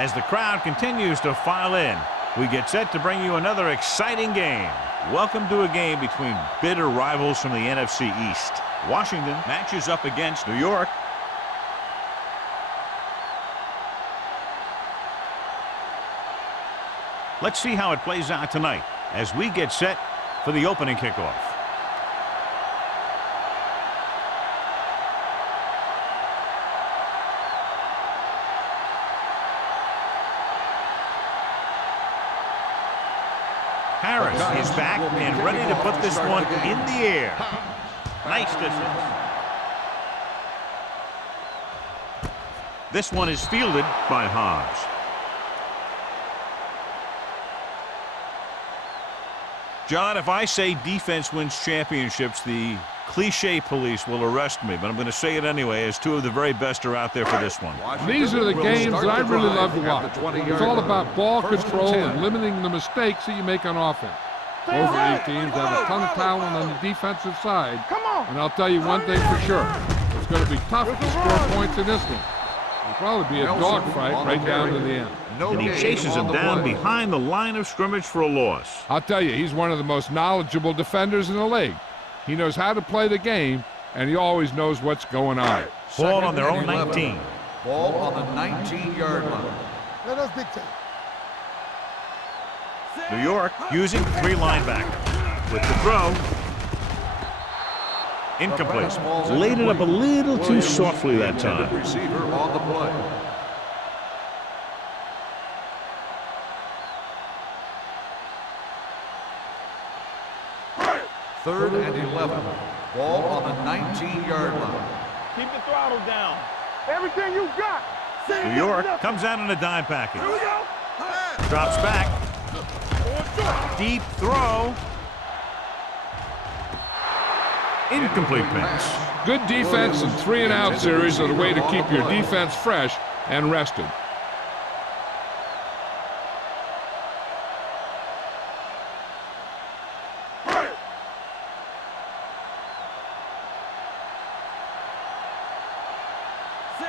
As the crowd continues to file in, we get set to bring you another exciting game. Welcome to a game between bitter rivals from the NFC East. Washington matches up against New York. Let's see how it plays out tonight as we get set for the opening kickoff. Harris is back and ready to put this one in the air. Nice distance. This one is fielded by Hobbs. John, if I say defense wins championships, the cliche police will arrest me, but I'm going to say it anyway, as two of the very best are out there for this one. These are the games that I really love to watch. It's all about ball control and limiting the mistakes that you make on offense. Both of these teams have a ton of talent on the defensive side, and I'll tell you one thing for sure. It's going to be tough to score points in this one. It'll probably be a dogfight right down to the end. And he chases him down behind the line of scrimmage for a loss. I'll tell you, he's one of the most knowledgeable defenders in the league. He knows how to play the game, and he always knows what's going on. Ball on their own 19. Ball on the 19-yard line. Let us dictate. New York using three linebackers. With the throw. Incomplete. Laid it up a little too softly that time. Receiver on the play. Third and 11. Ball on the 19-yard line. Keep the throttle down. Everything you got. New York comes out in a dime package. Drops back. Deep throw. Incomplete pass. Good defense and 3-and-out series are the way to keep your defense fresh and rested.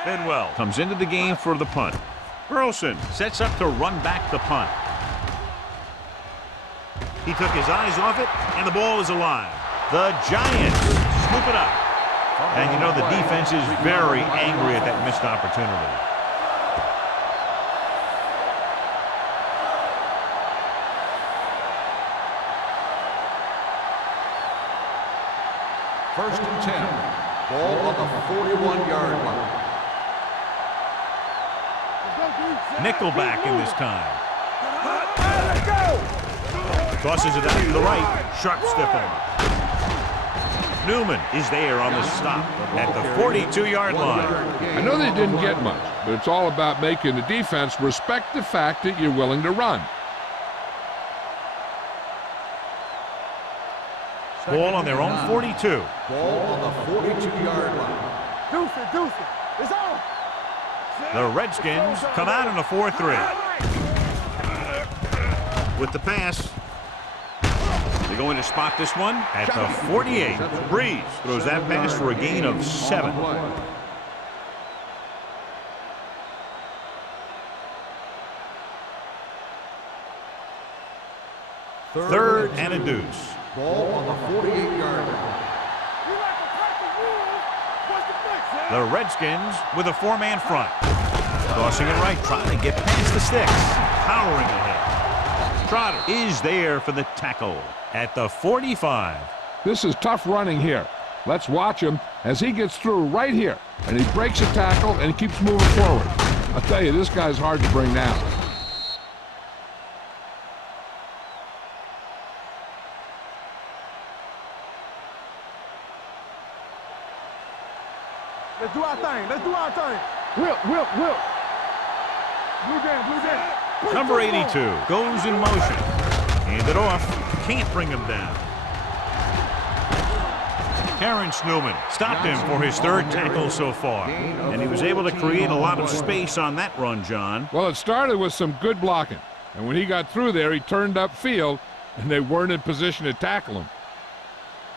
Bidwell comes into the game for the punt. Burleson sets up to run back the punt. He took his eyes off it, and the ball is alive. The Giants scoop it up. And you know the defense is very angry at that missed opportunity. First and 10. Ball on the 41-yard line. Nickelback in this time. Tosses it out to the right. Sharp stiff arm. Newman is there on the stop at the 42-yard line. I know they didn't get much, but it's all about making the defense respect the fact that you're willing to run. Ball on their own 42. Ball on the 42-yard line. Deuce it. It's on. The Redskins come out in a 4-3. With the pass. They're going to spot this one at the 48. Breeze throws that pass for a gain of 7. Third and a deuce. Ball on the 48-yard line. The Redskins with a 4-man front. Tossing it right, trying to get past the sticks. Powering ahead. Trotter is there for the tackle at the 45. This is tough running here. Let's watch him as he gets through right here. And he breaks a tackle and keeps moving forward. I'll tell you, this guy's hard to bring down. Let's do our thing. Whip. Blue jam. Number 82 goes in motion. Hand it off. Can't bring him down. Terrence Newman stopped him for his third tackle so far. And he was able to create a lot of space on that run, John. Well, it started with some good blocking. And when he got through there, he turned upfield, and they weren't in position to tackle him.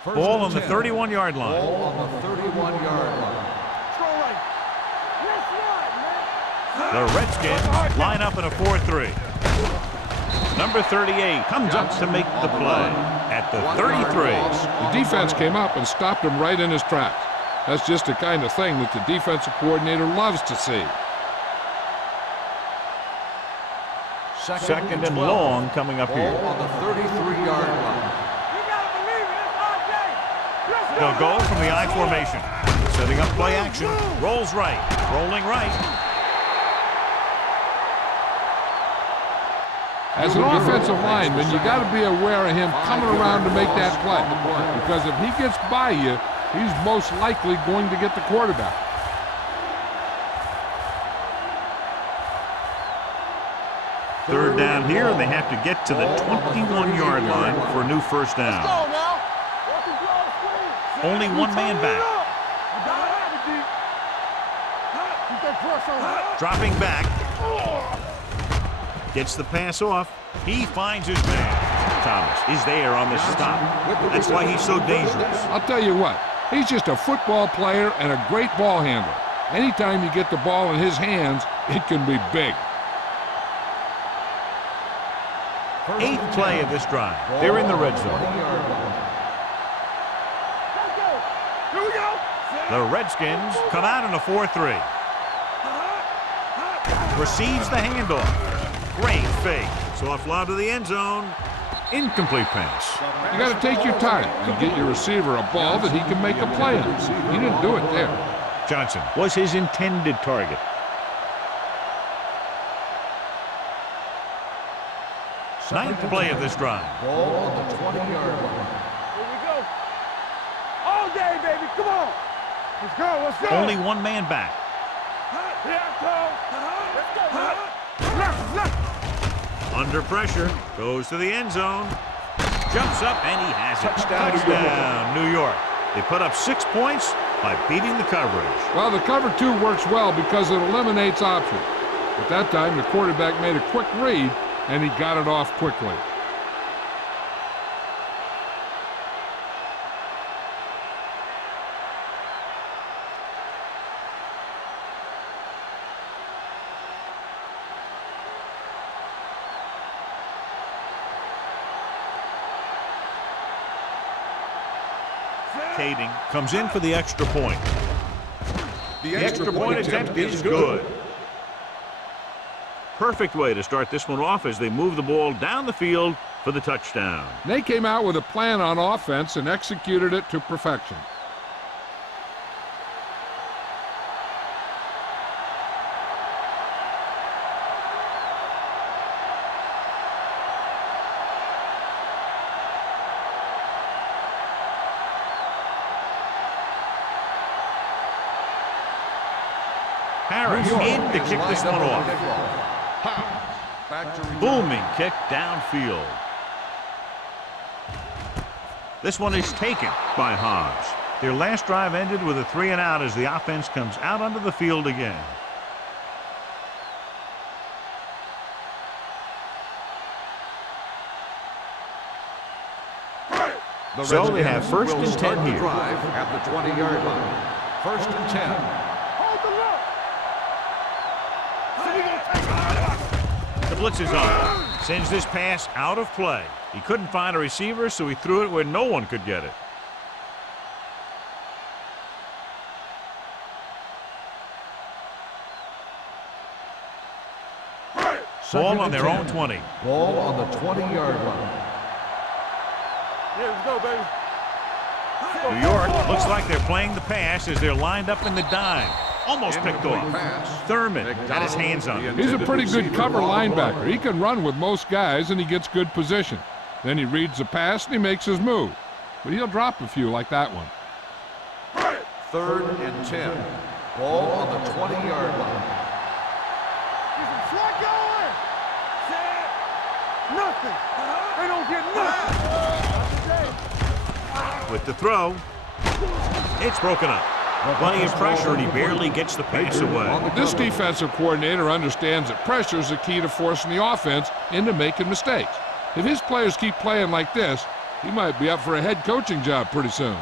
Ball on the 31-yard line. Ball on the 31-yard line. The Redskins line up in a 4-3. Number 38 comes up to make the play at the 33. The defense came up and stopped him right in his tracks. That's just the kind of thing that the defensive coordinator loves to see. Second and long coming up here. On the 33-yard line. They'll go from the I formation. Setting up play action. Rolls right. Rolling right. As an offensive lineman, you got to be aware of him coming around to make that play. Because if he gets by you, he's most likely going to get the quarterback. Third down here, and they have to get to the 21-yard line for a new first down. Only one man back. Dropping back. Gets the pass off. He finds his man. Thomas is there on the stop. That's why he's so dangerous. I'll tell you what, he's just a football player and a great ball handler. Anytime you get the ball in his hands, it can be big. Eighth play of this drive. They're in the red zone. The Redskins come out in a 4-3. Receives the handoff. Great fake. Soft lob to the end zone. Incomplete pass. You got to take your time and get your receiver a ball that he can make a play on. He didn't do it there. Johnson was his intended target. Ninth play of this drive. Ball on the 20-yard line. Here we go. All day, baby. Come on. Let's go. Let's go. Only one man back. Here I come. Let's go. Left. Under pressure. Goes to the end zone. Jumps up, and he has it. Touchdown, New York. They put up 6 points by beating the coverage. Well, the cover two works well because it eliminates options. At that time, the quarterback made a quick read, and he got it off quickly. Kading comes in for the extra point. The extra point attempt is good. Perfect way to start this one off as they move the ball down the field for the touchdown. They came out with a plan on offense and executed it to perfection. Harris in to kick this one off. Booming kick downfield. This one is taken by Hobbs. Their last drive ended with a 3-and-out as the offense comes out onto the field again. So they have first and 10 here. At the 20-yard line. First and 10. The blitz is on. Sends this pass out of play. He couldn't find a receiver, so he threw it where no one could get it. Ball on their own 20. Ball on the 20-yard line. Here we go, baby. New York looks like they're playing the pass as they're lined up in the dime. Almost picked off. Thurman got his hands on it. He's a pretty good cover linebacker. He can run with most guys, and he gets good position. Then he reads the pass, and he makes his move. But he'll drop a few like that one. Third and 10. Ball on the 20-yard line. What going? Nothing. They don't get nothing. With the throw, it's broken up. Plenty of pressure, and he barely gets the pass away. This defensive coordinator understands that pressure is the key to forcing the offense into making mistakes. If his players keep playing like this, he might be up for a head coaching job pretty soon.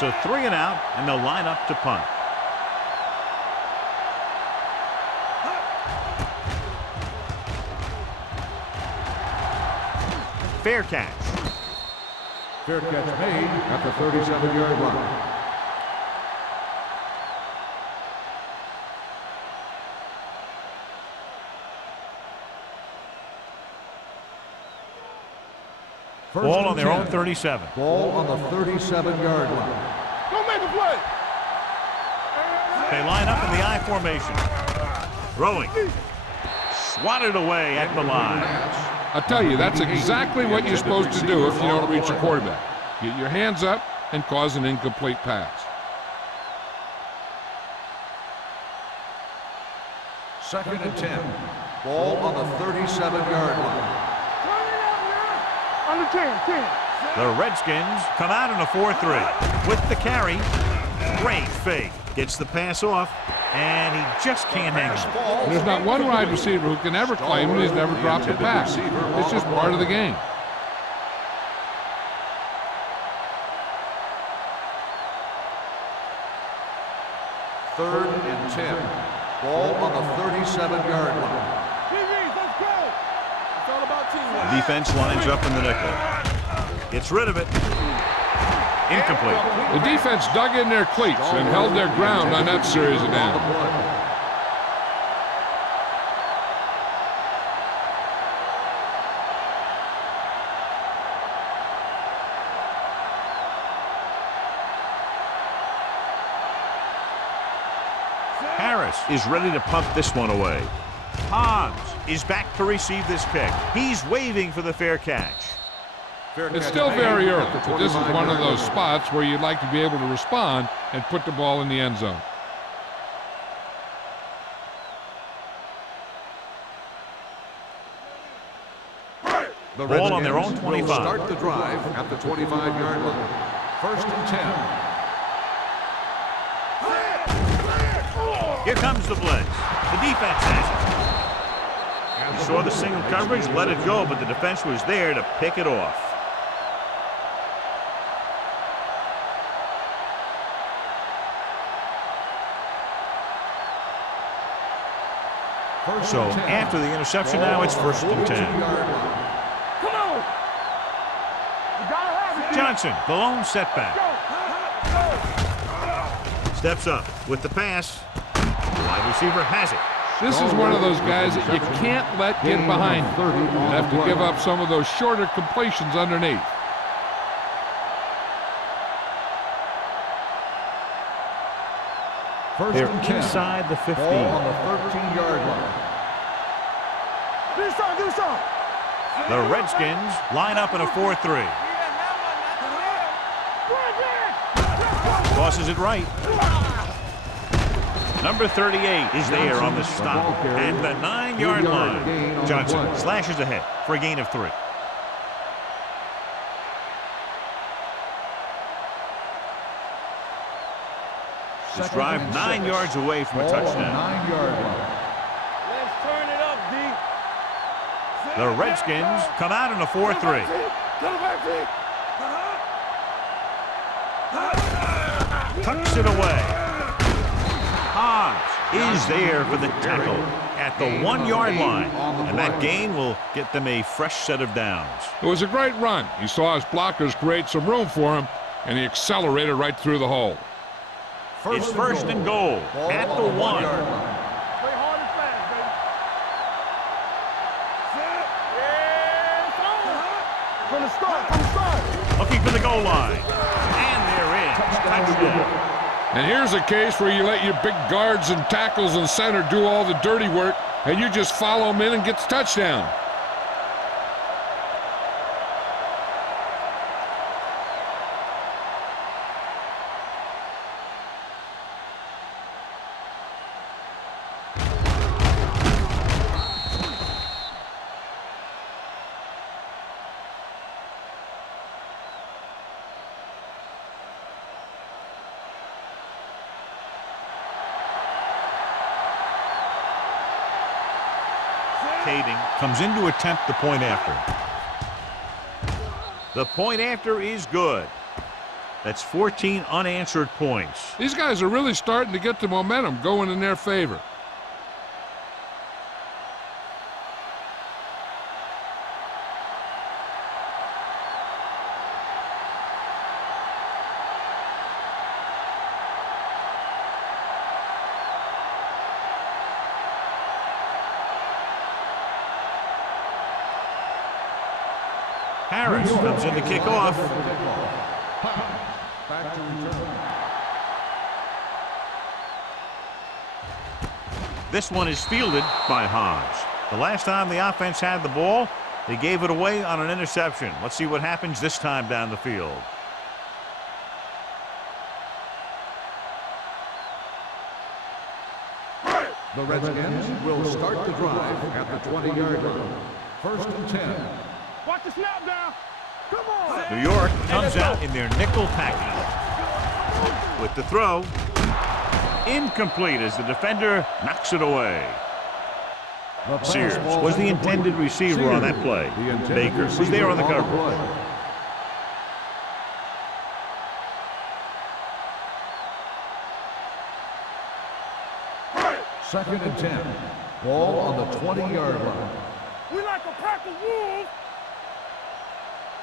So 3 and out, and they'll line up to punt. Fair catch. Fair catch made at the 37-yard line. Ball on their own 37. Ball on the 37-yard line. Don't make a play. They line up in the I formation. Throwing. Swatted away at the line. I tell you, that's exactly what you're supposed to do if you don't reach a quarterback. Get your hands up and cause an incomplete pass. Second and 10. Ball on the 37-yard line. Under 10. The Redskins come out in a 4-3. With the carry, great fake. Gets the pass off, and he just can't hang it. There's not one wide receiver who can ever claim that he's never dropped a pass. It's just part of the game. Third and 10. Ball on the 37-yard line. Let's go. It's all about teamwork. Defense lines up in the nickel. Gets rid of it. Incomplete. The defense dug in their cleats and held their ground on that series of downs. Harris is ready to punt this one away. Hobbs is back to receive this kick. He's waving for the fair catch. It's still very early, but this is one of those spots where you'd like to be able to respond and put the ball in the end zone. The Ball on their own 25. Will start the drive at the 25-yard line. First and 10. Here comes the blitz. The defense has it. He saw the single coverage, let it go, but the defense was there to pick it off. So after the interception, now it's first and 10. Come on. You gotta have it. Johnson, the lone setback. Steps up with the pass. The wide receiver has it. This is one of those guys that you can't let get behind you. You have to give up some of those shorter completions underneath. They're inside the 15. Ball on the 13-yard line. Do something. The Redskins line up in a 4-3. Tosses it right. Number 38 is there on the stop at the 9-yard line. Johnson slashes ahead for a gain of 3. This drive 9 yards away from a touchdown. 9-yard line. Let's turn it up, D. The Redskins come out in a 4-3. Tucks it away. Hobbs is there for the tackle at the 1-yard line. And that gain will get them a fresh set of downs. It was a great run. He saw his blockers create some room for him, and he accelerated right through the hole. It's first and goal at the 1. Play hard and fast, baby. Yeah, from the start. Looking for the goal line. And they're in. Touchdown. And here's a case where you let your big guards and tackles and center do all the dirty work, and you just follow them in and get the touchdown. Comes in to attempt the point after. The point after is good. That's 14 unanswered points. These guys are really starting to get the momentum going in their favor. Harris comes in to kick off. Back to return. This one is fielded by Hodge. The last time the offense had the ball, they gave it away on an interception. Let's see what happens this time down the field. The Redskins will start the drive at the 20-yard line. First and 10. Watch the snap down. Come on. New York comes out in their nickel package. With the throw, incomplete as the defender knocks it away. Sears was the intended receiver on that play. Baker was there on the coverage. Second and 10. Ball on the 20-yard line. We like a pack of wolves.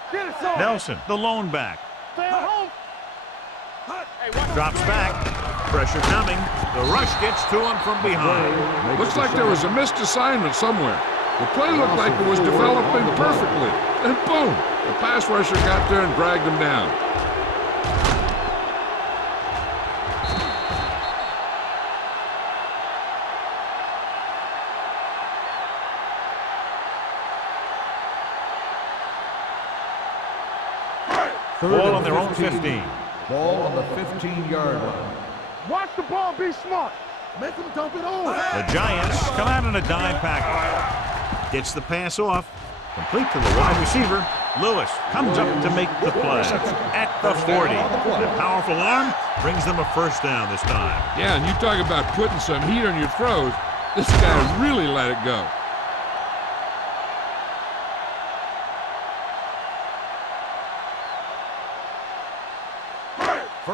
Get it, son. Nelson, the lone back, Stay at home. Hey, watch drops back. Pressure coming. The rush gets to him from behind. Looks like there was a missed assignment somewhere. The play looked like it was developing perfectly. And boom, the pass rusher got there and dragged him down. Ball on their own 15. Ball on the 15-yard line. Watch the ball. Be smart. Make them dump it over. The Giants come out in a dime package. Gets the pass off. Complete to the wide receiver. Lewis comes up to make the play. At the 40. The powerful arm brings them a first down this time. Yeah, and you talk about putting some heat on your throws. This guy really let it go.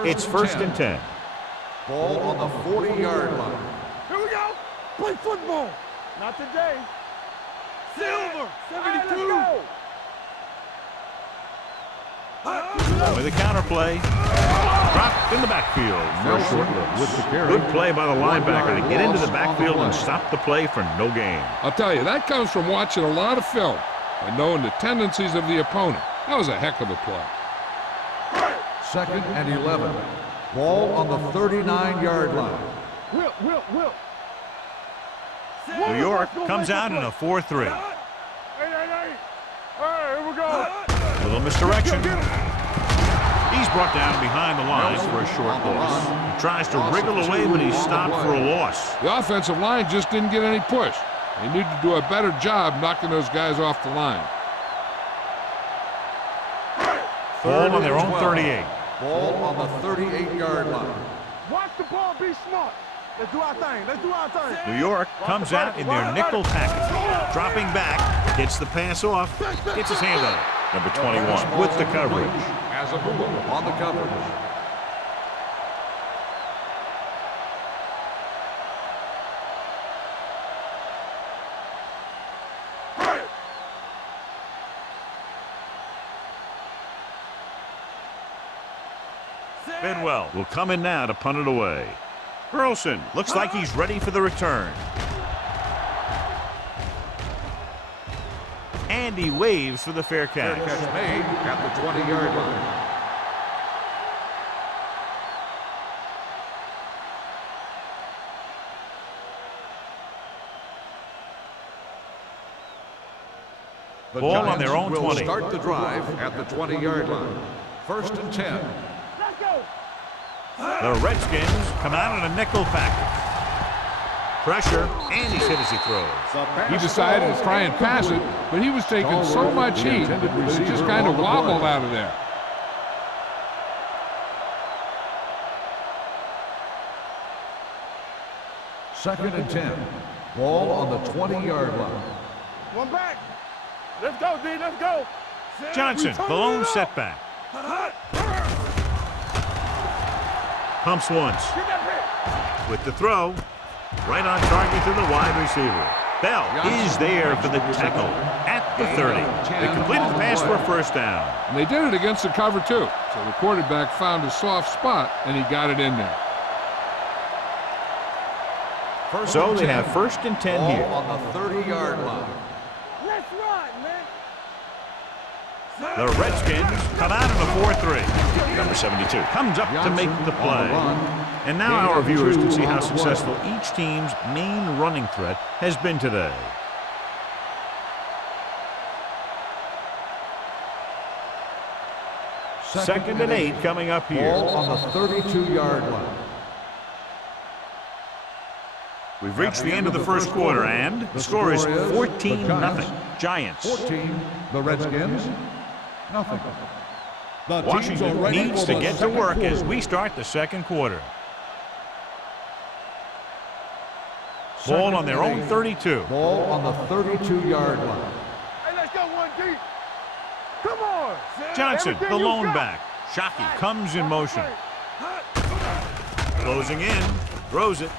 It's first and 10. Ball on the 40-yard line. Here we go. Play football. Not today. Silver. 72. With a counter play. Dropped in the backfield for a short loss. Good play by the linebacker to get into the backfield and stop the play for no gain. I'll tell you, that comes from watching a lot of film and knowing the tendencies of the opponent. That was a heck of a play. Second and 11. Ball on the 39-yard line. Will. New York comes out in a 4-3. Hey. All right, here we go. Little misdirection. He's brought down behind the line for a short loss. He tries to wriggle away, but he's stopped for a loss. The offensive line just didn't get any push. They need to do a better job knocking those guys off the line. Ball on their own 38. Ball on the 38-yard line. Watch the ball. Be smart. Let's do our thing. New York comes out in their nickel package. Dropping back, gets the pass off, gets his hand on it. Number 21 with the coverage. As a move on the coverage. Bidwell will come in now to punt it away. Burleson looks like he's ready for the return. And he waves for the fair catch. Catch made at the 20-yard line. The Ball on Giants their own will 20. Start the drive at the 20-yard line. First and 10. Let's go. The Redskins come out in a nickel package. Pressure, and he's hit as he throws. He decided to try and pass it, but he was taking so much heat that it just kind of wobbled out of there. Second and 10. Ball on the 20-yard line. One back. Let's go, D. Let's go. Johnson, the lone setback. Pumps once. With the throw. Right on target to the wide receiver. Bell is there for the tackle at the 30. They completed the pass for a first down. And they did it against the cover, too. So the quarterback found a soft spot, and he got it in there. So they have first and 10 here. On the 30-yard line. Let's run, man. The Redskins come out in a 4-3. Number 72 comes up to make the play. And now our viewers can see how successful each team's main running threat has been today. Second and 8 coming up here. Ball on the 32-yard line. We've reached the end of the first quarter, and the score is 14-0. Giants. 14, the Redskins, nothing. Washington needs to get to work as we start the second quarter. Ball on their own 32. Ball on the 32-yard line. Hey, let's go one deep. Come on. Johnson, Everything the you lone got. back. Shockey comes in motion. Closing in, throws it.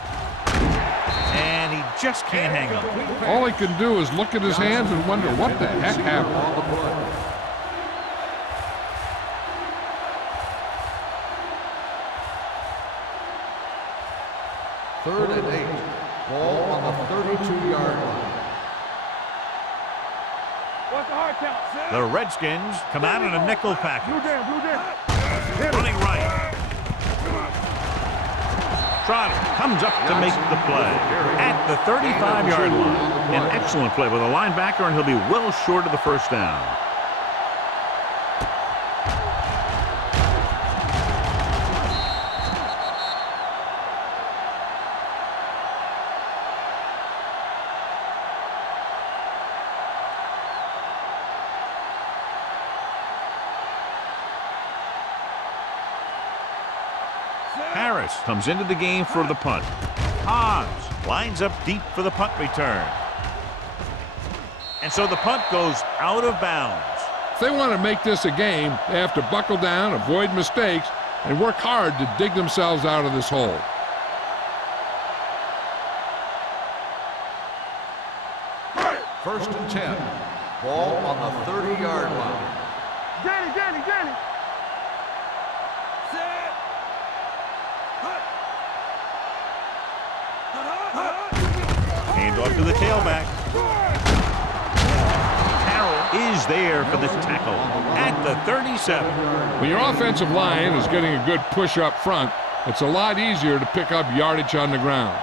And he just can't hang on. All he can do is look at his hands and wonder what the heck happened. On the play. Third and 8. Ball on the 32-yard line. What's the hard count? The Redskins come out in a nickel package. Blue down, blue down. Running right. Trotter comes up to make the play at the 35-yard line. An excellent play with a linebacker, and he'll be well short of the first down. Harris comes into the game for the punt. Hobbs lines up deep for the punt return. And so the punt goes out of bounds. If they want to make this a game, they have to buckle down, avoid mistakes, and work hard to dig themselves out of this hole. First and 10. Ball on the 30-yard line. Danny. Hand off to the tailback. Carroll is there for the tackle at the 37. When your offensive line is getting a good push up front, it's a lot easier to pick up yardage on the ground.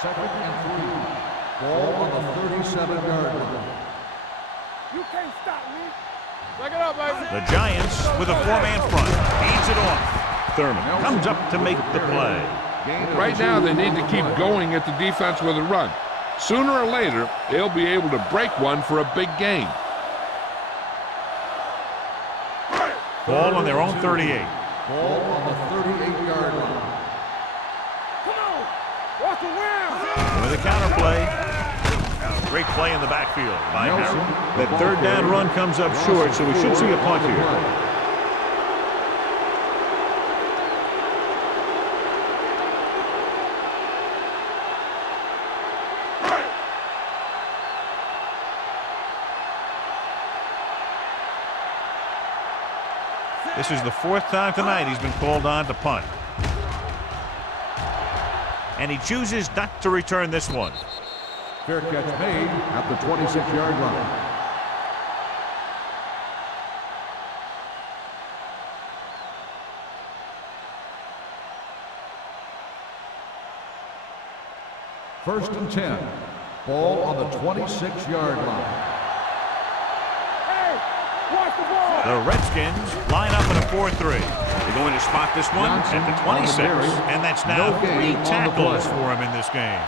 Second and 3. Ball on the 37-yard line. You can't stop me. Back it up, baby. The Giants with a four-man front. Hands it off. Thurman comes up to make the play. Right now, they need to keep going at the defense with a run. Sooner or later, they'll be able to break one for a big gain. Ball on their own 38. Ball on the 38-yard line. Come on. Walk around. With a counter play. Great play in the backfield by Harrell. That third down run comes up short, so we should see a punt here. This is the fourth time tonight he's been called on to punt. And he chooses not to return this one. Fair catch made at the 26-yard line. First and 10. Ball on the 26-yard line. Hey, watch the ball. The Redskins line up in a 4-3. They're going to spot this one at the 26. And that's now 3 tackles for him in this game.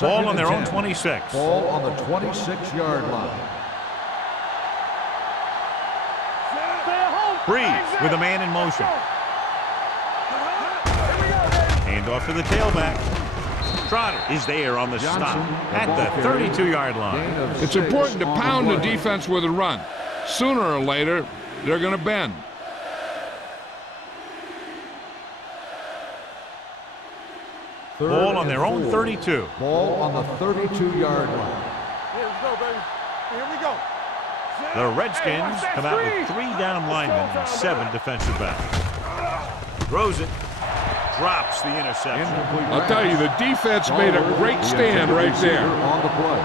Ball on their own 26. Ball on the 26-yard line. Breeze with a man in motion. Hand off to the tailback. Trotter is there on the stop at the 32-yard line. It's important to pound the defense with a run. Sooner or later, they're going to bend. Ball on their own 32. Ball on the 32-yard line. Here we go, baby. Here we go. The Redskins come out with 3 down linemen and 7 defensive backs. Throws it. Drops the interception. I'll tell you, the defense made a great stand right there. On the play.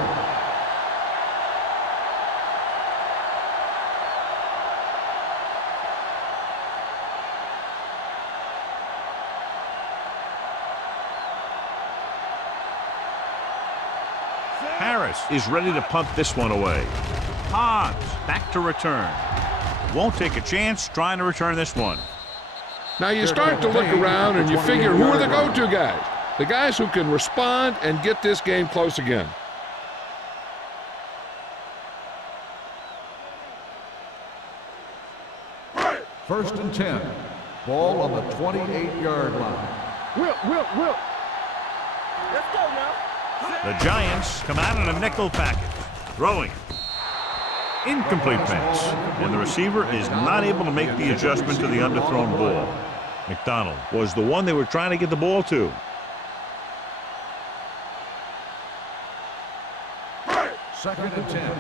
Harris is ready to punt this one away. Hobbs back to return. Won't take a chance trying to return this one. Now you start to look around and you figure, who are the go-to guys? The guys who can respond and get this game close again. First and 10. Ball on the 28-yard line. Will. Let's go now. The Giants come out in a nickel package. Throwing. Incomplete pass. And the receiver is not able to make the adjustment to the underthrown ball. McDonald was the one they were trying to get the ball to. Second and 10.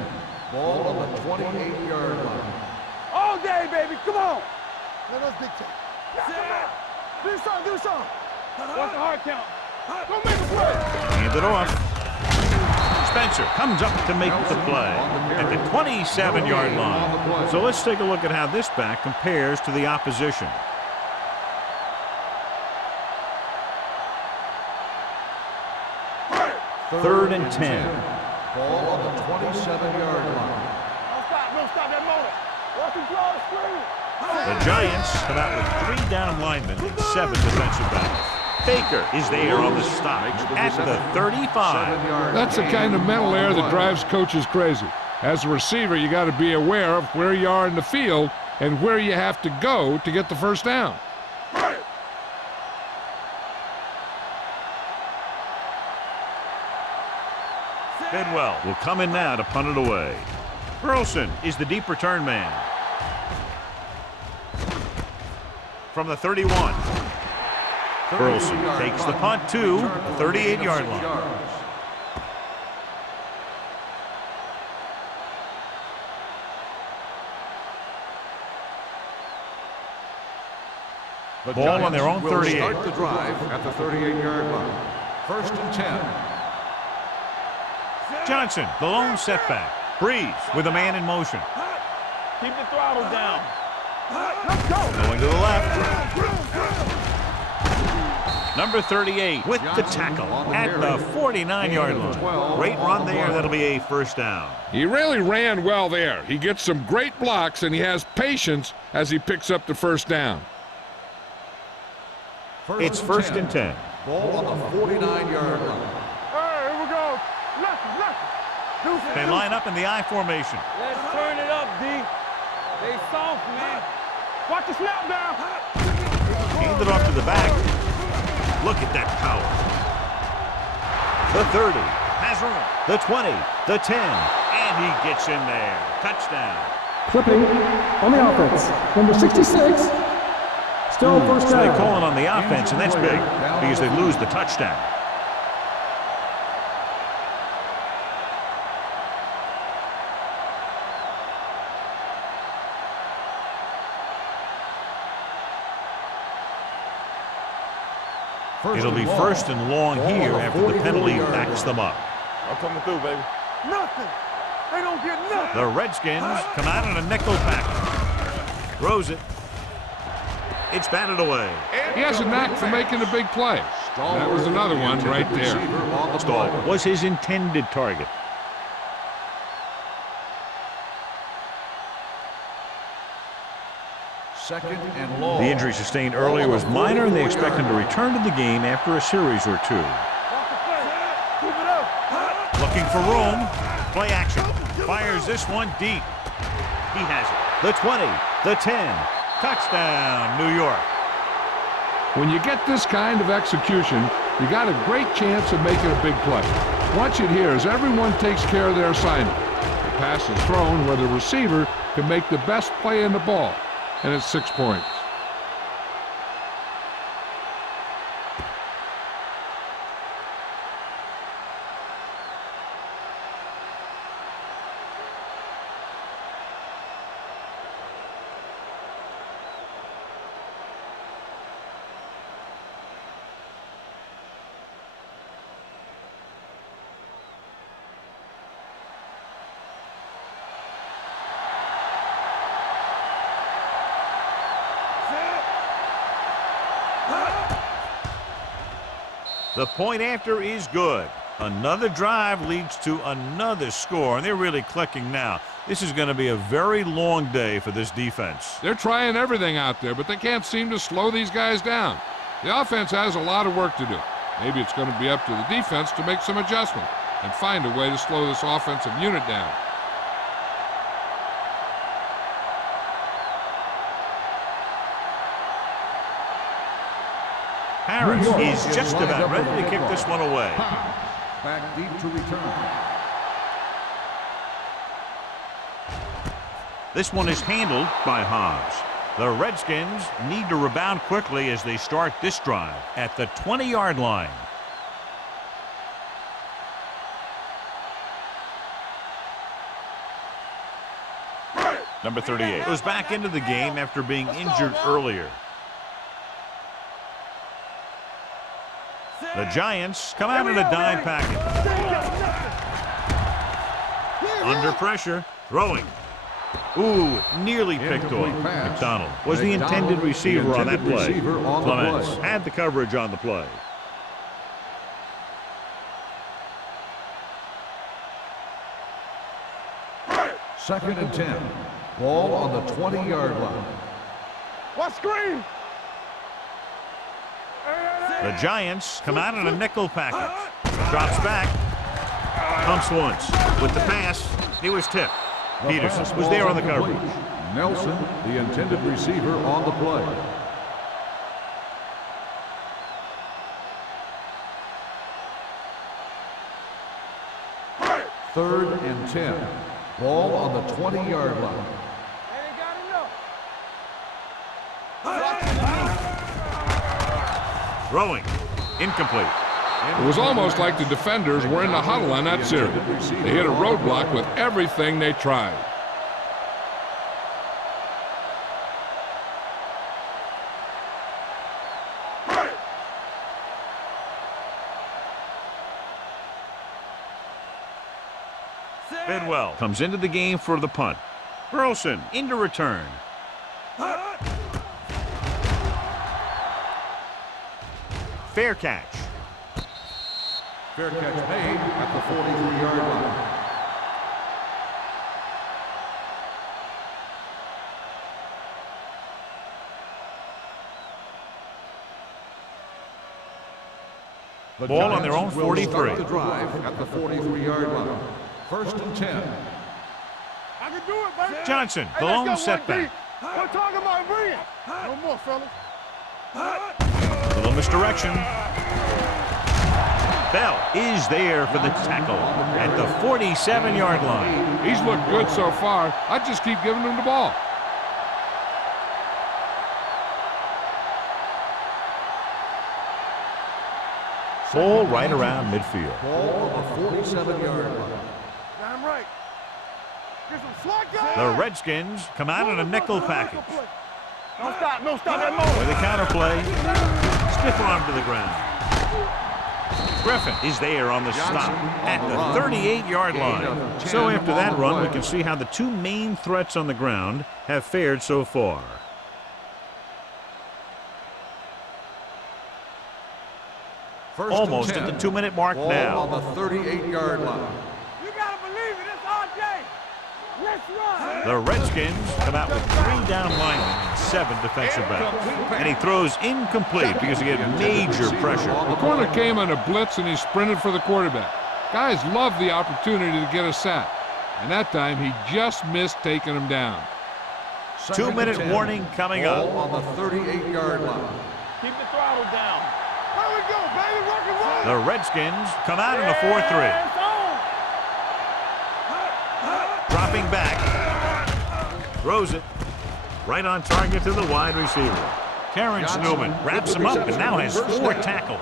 Ball on the 28-yard line. All day, baby. Come on. Let us dictate. Do something. What's the hard count? Don't make a play. Hand it off. Spencer comes up to make the play at the 27-yard line. So let's take a look at how this back compares to the opposition. Third and 10. Ball on the 27-yard line. Don't stop that motor. Watch him draw the screen. The Giants come out with 3 down linemen and 7 defensive backs. Baker is there on the stop at the 35. That's the kind of mental error that drives coaches crazy. As a receiver, you got to be aware of where you are in the field and where you have to go to get the first down. Bidwell will come in now to punt it away. Burleson is the deep return man. From the 31. Burleson takes the punt to the 38-yard line. Ball on their own 38. Start the drive at the 38-yard line. First and 10. Johnson, the lone setback. Breeze with a man in motion. Keep the throttle down. Let's go. Going to the left. Number 38 with the tackle at the 49-yard line. Great run there. That'll be a first down. He really ran well there. He gets some great blocks, and he has patience as he picks up the first down. It's first and 10. Ball on the 49-yard line. Hey, here we go. Left. They line up in the I formation. Let's turn it up, D. They soft, man. Watch the snap down. Hand it off to the back. Look at that power. The 30 has room. The 20, the 10, and he gets in there. Touchdown. Clipping on the offense. Number 66. Still first So they down. call it on the offense, and that's big because they lose the touchdown. It'll be first and long here after the penalty backs them up. I'm coming through, baby. Nothing. They don't get nothing. The Redskins come out in a nickel package. Throws it. It's batted away. He has a knack for making a big play. That was another one right there. Stahl was his intended target. Second and long. The injury sustained earlier was minor, and they expect him to return to the game after a series or two. Keep it up. Looking for room. Play action. Fires this one deep. He has it. The 20, the 10. Touchdown, New York. When you get this kind of execution, You got a great chance of making a big play. Watch it here as everyone takes care of their assignment. The pass is thrown where the receiver can make the best play in the ball, and it's 6 points. The point after is good. Another drive leads to another score, and they're really clicking now. This is going to be a very long day for this defense. They're trying everything out there, but they can't seem to slow these guys down. The offense has a lot of work to do. Maybe it's going to be up to the defense to make some adjustment and find a way to slow this offensive unit down. Harris is just about ready to kick this one away. Back deep to return. This one is handled by Hobbs. The Redskins need to rebound quickly as they start this drive at the 20-yard line. Number 38 goes back into the game after being injured earlier. The Giants come out in a dime package. Under pressure, throwing. Ooh, nearly picked off. McDonald was the intended receiver on that play. Clements had the coverage on the play. Second and 10. Ball on the 20-yard line. What screen? The Giants come out in a nickel package. Drops back. Pumps once. With the pass, he was tipped. Peterson was there on the coverage. Nelson, the intended receiver, on the play. Third and 10. Ball on the 20-yard line. Throwing. Incomplete. It was almost like the defenders were in the huddle on that series. They hit a roadblock with everything they tried. Bidwell comes into the game for the punt. Burleson into return. Fair catch. Fair catch made at the 43-yard line. The Ball on Giants their own will 43. start the drive at the 43-yard line. First and 10. I can do it, baby. Johnson, the Hey, let's lone go, setback. 1D. We're talking about bringing. No more, fellas. Little misdirection. Bell is there for the tackle at the 47-yard line. He's looked good so far. I just keep giving him the ball. Ball right around midfield. Ball on the 47-yard line. Damn right. Get some slack guys. The Redskins come out in a nickel package. Don't stop that moment. With a counterplay, stiff arm to the ground. Griffin is there on the stop at the 38-yard line. So after that run, we can see how the two main threats on the ground have fared so far. Almost at the 2-minute mark now. Ball on the 38-yard line. You gotta believe it. It's our day. Let's run. The Redskins come out with 3 down linemen and 7 defensive backs. And he throws incomplete because he had major pressure. The corner came on a blitz and he sprinted for the quarterback. Guys love the opportunity to get a sack. And that time he just missed taking him down. 2-minute warning coming up. Ball on the 38-yard line. Keep the throttle down. we go, baby. Rock and roll. The Redskins come out in a 4-3. Dropping back. Throws it. Right on target to the wide receiver. Terrence Newman wraps him up and now has 4 tackles.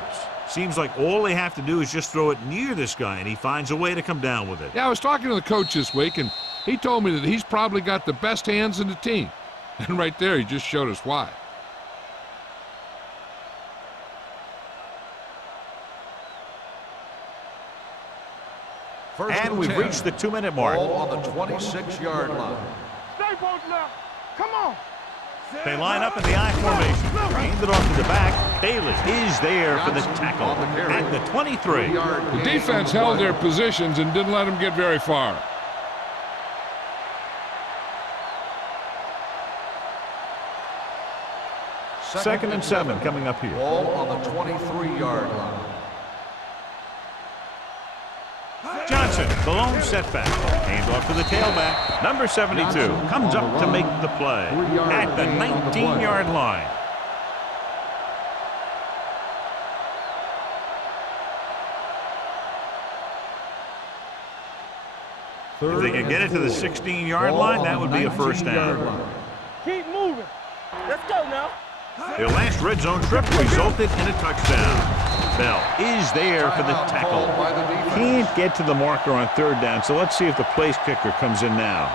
Seems like all they have to do is just throw it near this guy, and he finds a way to come down with it. Yeah, I was talking to the coach this week, and he told me that he's probably got the best hands in the team. And right there, he just showed us why. And we've reached the 2-minute mark. Ball on the 26-yard line. Stay both now. Come on. They line up in the I formation. Hand it off to the back. Bailey is there for the tackle at the 23. The defense held their positions and didn't let them get very far. Second and 7 coming up here. Ball on the 23-yard line. Johnson, the lone setback. Hand off to the tailback. Number 72 comes up to make the play at the 19-yard line. If they can get it to the 16-yard line, that would be a first down. Keep moving. Let's go now. Their last red zone trip resulted in a touchdown. Bell is there for the tackle. Can't get to the marker on 3rd down, so let's see if the place kicker comes in now.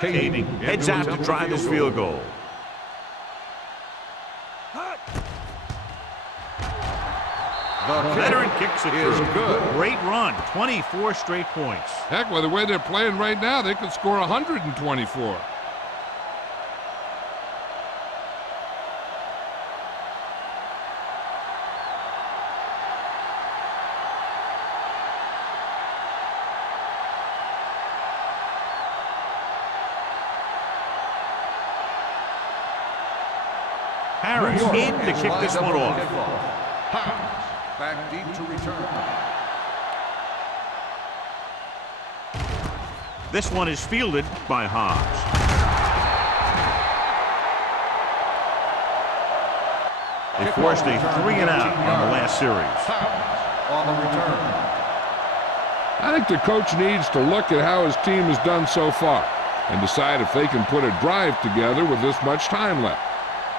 Kading heads out to try this field goal. Veteran kicks it through. Great run. 24 straight points. Heck, with the way they're playing right now, they could score 124. Harris in to kick this one off. Back deep to return. This one is fielded by Hobbs. They forced a 3-and-out on the last series. On the return. I think the coach needs to look at how his team has done so far and decide if they can put a drive together with this much time left.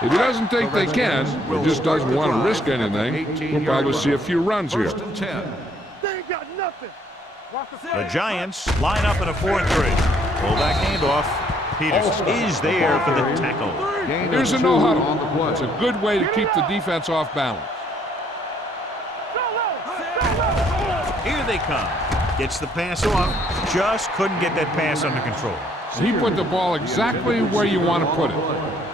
If he doesn't think they can, or just doesn't want to risk anything, we'll probably see a few runs here. First and 10. They ain't got nothing. The Giants line up in a 4-3. Fullback handoff. Peters is there for the tackle. Here's a no huddle. It's a good way to keep the defense off balance. Here they come. Gets the pass off. Just couldn't get that pass under control. He put the ball exactly where you want to put it.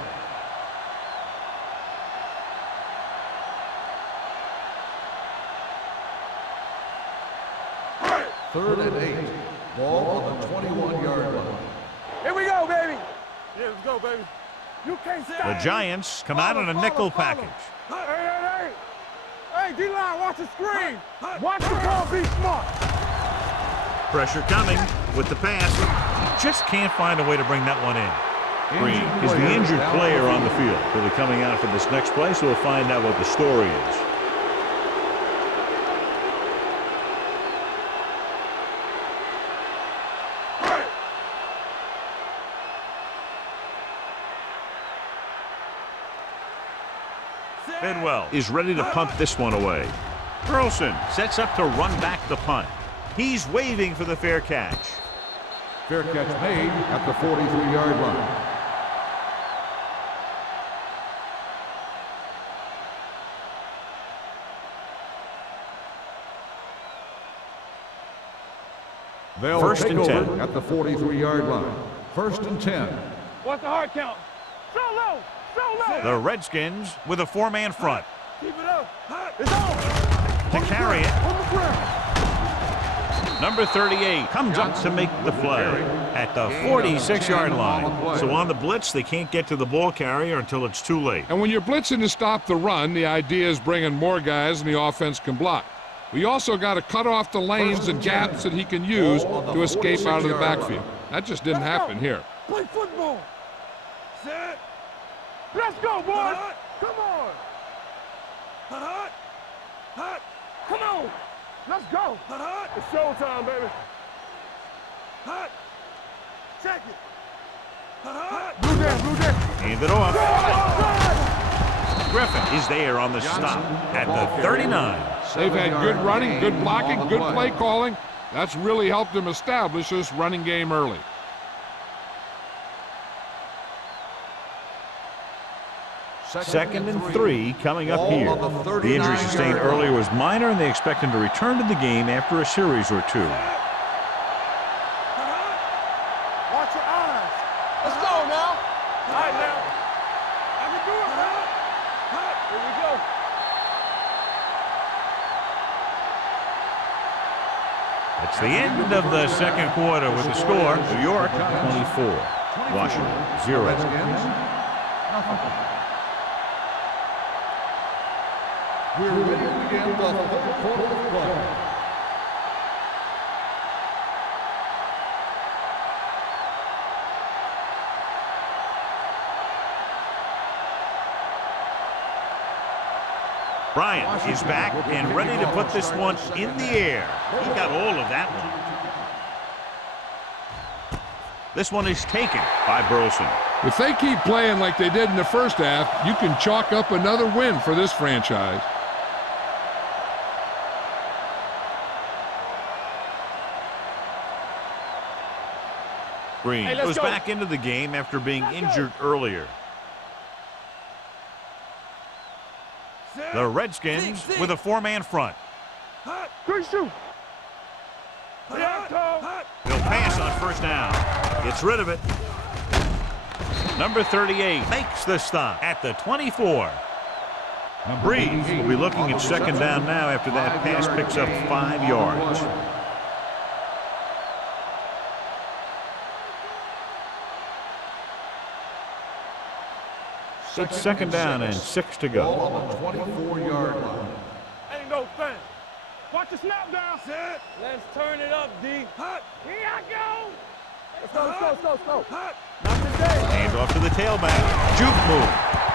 Third and 8. Ball on the 21-yard line. Here we go, baby. Yeah, let's go, baby. You can't stop. The Giants come out in a nickel package. Hey. Hey, D-line, watch the screen. Watch the ball, be smart. Pressure coming with the pass. Just can't find a way to bring that one in. Green is the injured player on the field. He'll be coming out for this next play, so we'll find out what the story is. Bidwell is ready to punt this one away. Burleson sets up to run back the punt. He's waving for the fair catch. Fair catch made at the 43-yard line. They'll First take and over 10. at the 43-yard line. First and 10. What's the hard count? So low. The Redskins with a 4-man front. Keep it up. It's on. To carry it, On the ground. number 38 comes up to make the play at the 46-yard line. So on the blitz, they can't get to the ball carrier until it's too late. And when you're blitzing to stop the run, the idea is bringing more guys and the offense can block. We also got to cut off the lanes and gaps that he can use to escape out of the backfield. That just didn't happen here. Play football. Set. Let's go, boys. Come on. Hot. Hot. Come on. Let's go. Hot. It's showtime, baby. Hot. Check it. Hot. Blue down, blue down. Hand it off. Griffin is there on the stop at the 39. They've had good running, good blocking, good play calling. That's really helped them establish this running game early. Second and 3 coming up here. The injury sustained earlier was minor, and they expect him to return to the game after a series or two. Watch your eyes. Let's go now. All right, now. I can do it, man. Here we go. It's the end of the second quarter with the score. New York 24, Washington 0. We're ready to begin the third quarter of play. Bryant is back and ready to put this one in the air. He got all of that one. This one is taken by Burleson. If they keep playing like they did in the first half, you can chalk up another win for this franchise. Green goes back into the game after being injured earlier. The Redskins with a four-man front. Good shoot. They'll pass on first down. Gets rid of it. Number 38 makes the stop at the 24. Breeze will be looking at second down now after that pass picks up 5 yards. It's second down and 6 to go. On the 24-yard line. Ain't no thing. Watch the snap down. Set. Let's turn it up, D. Hot. Here I go. Let's go, let's go, let's go, let's go. Hot. Not today. Hand off to the tailback. Juke move.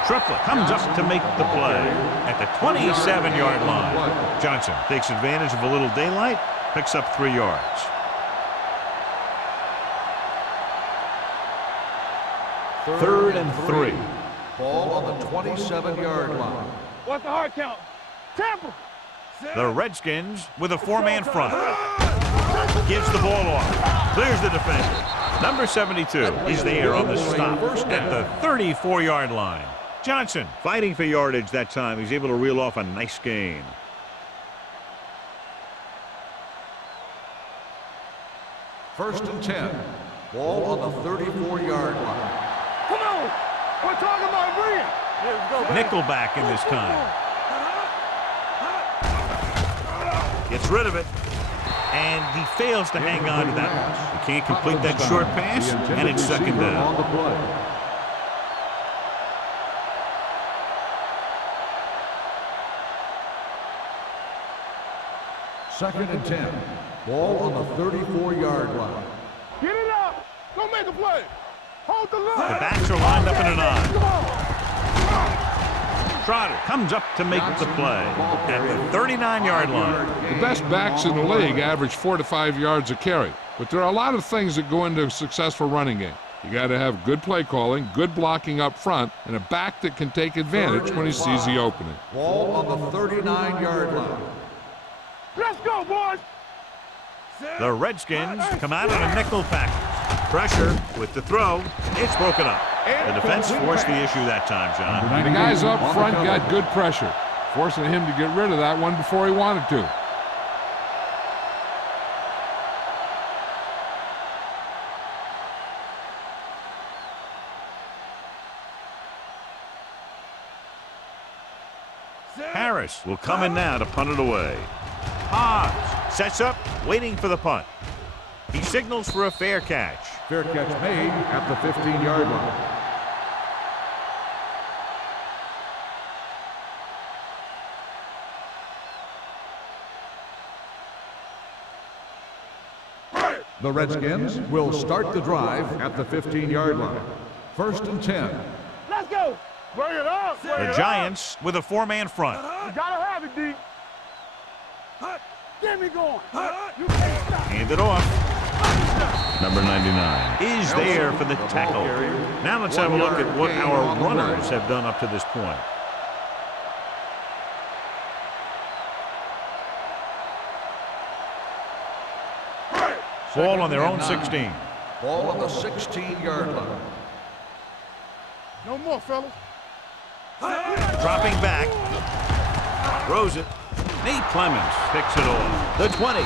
Triplett comes up to make the play at the 27-yard line. Johnson takes advantage of a little daylight, picks up 3 yards. Third and 3. Ball on the 27-yard line. What's the hard count? Tampa. The Redskins with a four-man front. Gives the ball off. Clears the defender. Number 72 is there on the stop at the 34-yard line. Johnson fighting for yardage that time. He's able to reel off a nice gain. First and 10. Ball on the 34-yard line. Come on. We're talking about Brian. Here we go. Nickelback in this time. Gets rid of it. And he fails to hang on to that one. He can't complete that short pass, and it's second down. On the play. Second and 10. Ball on the 34-yard line. Get it up. Go make a play. Hold the line. The backs are lined up in an eye. Come on. Trotter comes up to make the play at the 39-yard line. The best backs in the league average 4 to 5 yards a carry. But there are a lot of things that go into a successful running game. You got to have good play calling, good blocking up front, and a back that can take advantage when he sees the opening. Ball on the 39-yard line. Let's go, boys. The Redskins come out in a nickel package. Pressure with the throw. It's broken up. The defense forced the issue that time, John. The guys up front got good pressure, forcing him to get rid of that one before he wanted to. Harris will come in now to punt it away. Hobbs sets up, waiting for the punt. He signals for a fair catch. Fair catch made at the 15-yard line. The Redskins will start the drive at the 15-yard line. 1st and 10. Let's go. Bring it up. The Giants with a four-man front. You gotta have it, D. Get me going. You can't stop. Hand it off. Number 99 is there for the tackle. Now let's have a look at what our runners have done up to this point. Ball on their own 16. Ball on the 16-yard line. No more, fellas. Dropping back. Throws it. Nate Clemens picks it off. The 20.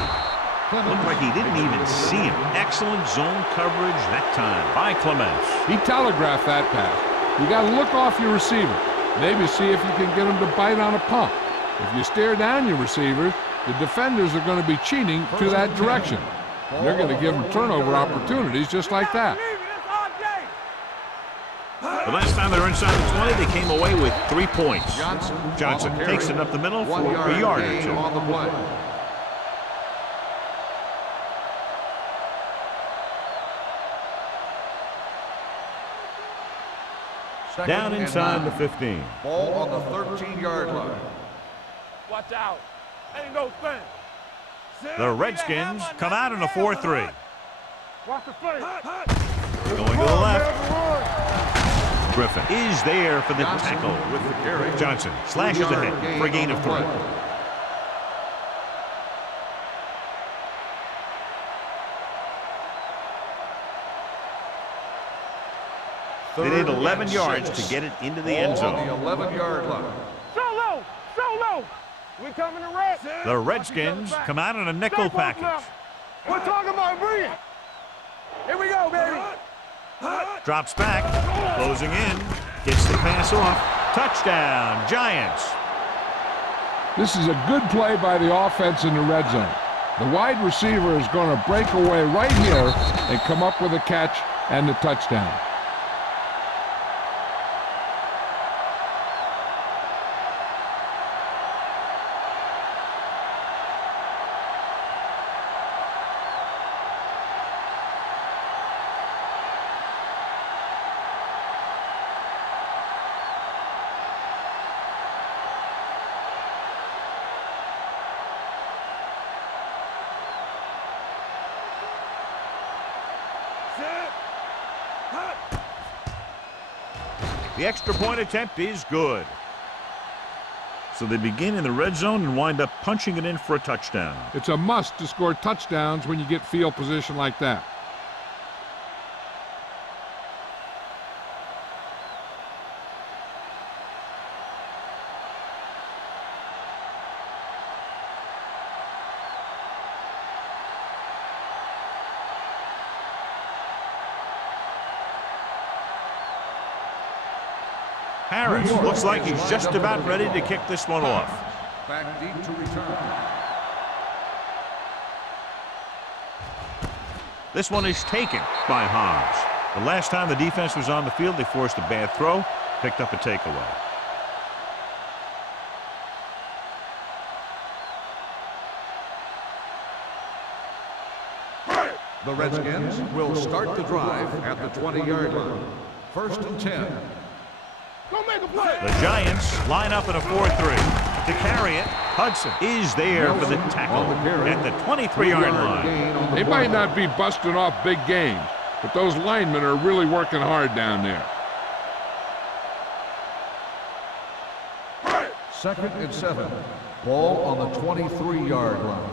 Looked like he didn't even see him. Excellent zone coverage that time by Clemens. He telegraphed that pass. You got to look off your receiver. Maybe see if you can get him to bite on a pump. If you stare down your receivers, the defenders are going to be cheating to that direction. They're going to give them turnover opportunities just like that. The last time they were inside the 20, they came away with 3 points. Johnson takes it up the middle for a yard or two. On the play. Down inside the 15. Ball on the 13-yard line. Watch out. Ain't no thing. The Redskins come out in a 4-3. Watch the face. Going to the left. Griffin is there for the tackle. With the carry. Johnson slashes ahead for a gain of 3. They need 11 yards to get it into the end zone. On the 11-yard line. Solo. We coming to red. The Redskins come out in a nickel package. We're talking about bringing. Here we go, baby. Drops back, closing in, gets the pass off. Touchdown, Giants. This is a good play by the offense in the red zone. The wide receiver is going to break away right here and come up with a catch and the touchdown. The extra point attempt is good. So they begin in the red zone and wind up punching it in for a touchdown. It's a must to score touchdowns when you get field position like that. Harris looks like he's just about ready to kick this one off. Back deep to return. This one is taken by Hobbs. The last time the defense was on the field, they forced a bad throw, picked up a takeaway. The Redskins will start the drive at the 20-yard line. 1st and 10. Go make a play. The Giants line up in a 4-3. To carry it, Hudson is there for the tackle at the 23-yard line. They might not be busting off big games, but those linemen are really working hard down there. 2nd and 7. Ball on the 23-yard line.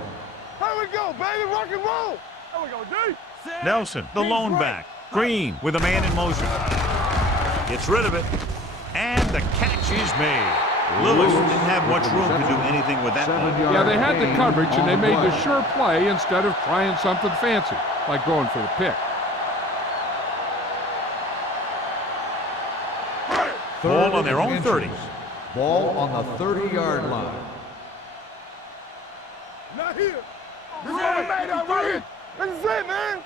Here we go, baby. Rock and roll. There we go, D. Nelson, the lone back. Green with a man in motion. Gets rid of it. And the catch is made. Lewis didn't have much room to do anything with that one. Yeah, they had the coverage, and they made the sure play instead of trying something fancy, like going for the pick. Ball on their own 30. Ball on the 30-yard line. Not here. This is what we made up right here. This is it, man.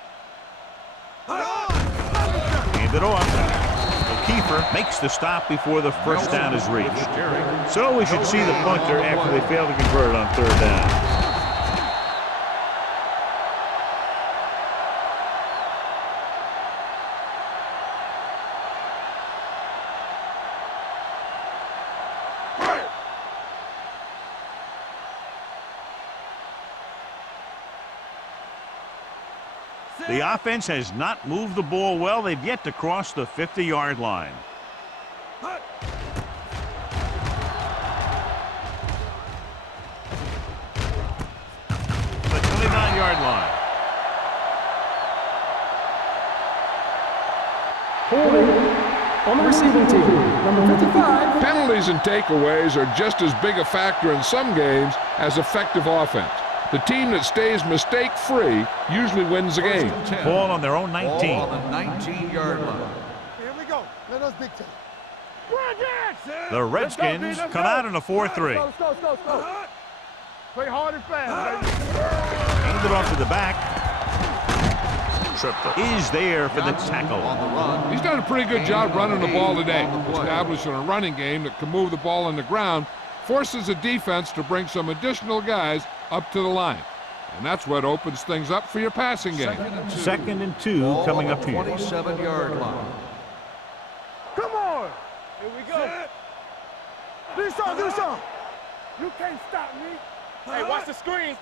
Hand it off. Kiefer makes the stop before the first down is reached. So we should see the punter after they fail to convert on 3rd down. The offense has not moved the ball well. They've yet to cross the 50-yard line. The 29-yard line. Holding on the receiving team, number 55. Penalties and takeaways are just as big a factor in some games as effective offense. The team that stays mistake-free usually wins the game. Ball on their own 19. Ball on the 19-yard line. Here we go. Let us dictate. The Redskins come out in a 4-3. Let's go. Play hard and fast, baby. Hand it off to the back. Triple is there for the tackle. On the run. He's done a pretty good job running the ball today, establishing a running game that can move the ball on the ground, forces the defense to bring some additional guys up to the line. And that's what opens things up for your passing game. Second and 2 Ball coming on up the here. 27-yard line. Come on. Here we go. Do something. You can't stop me. Hey, watch the screen.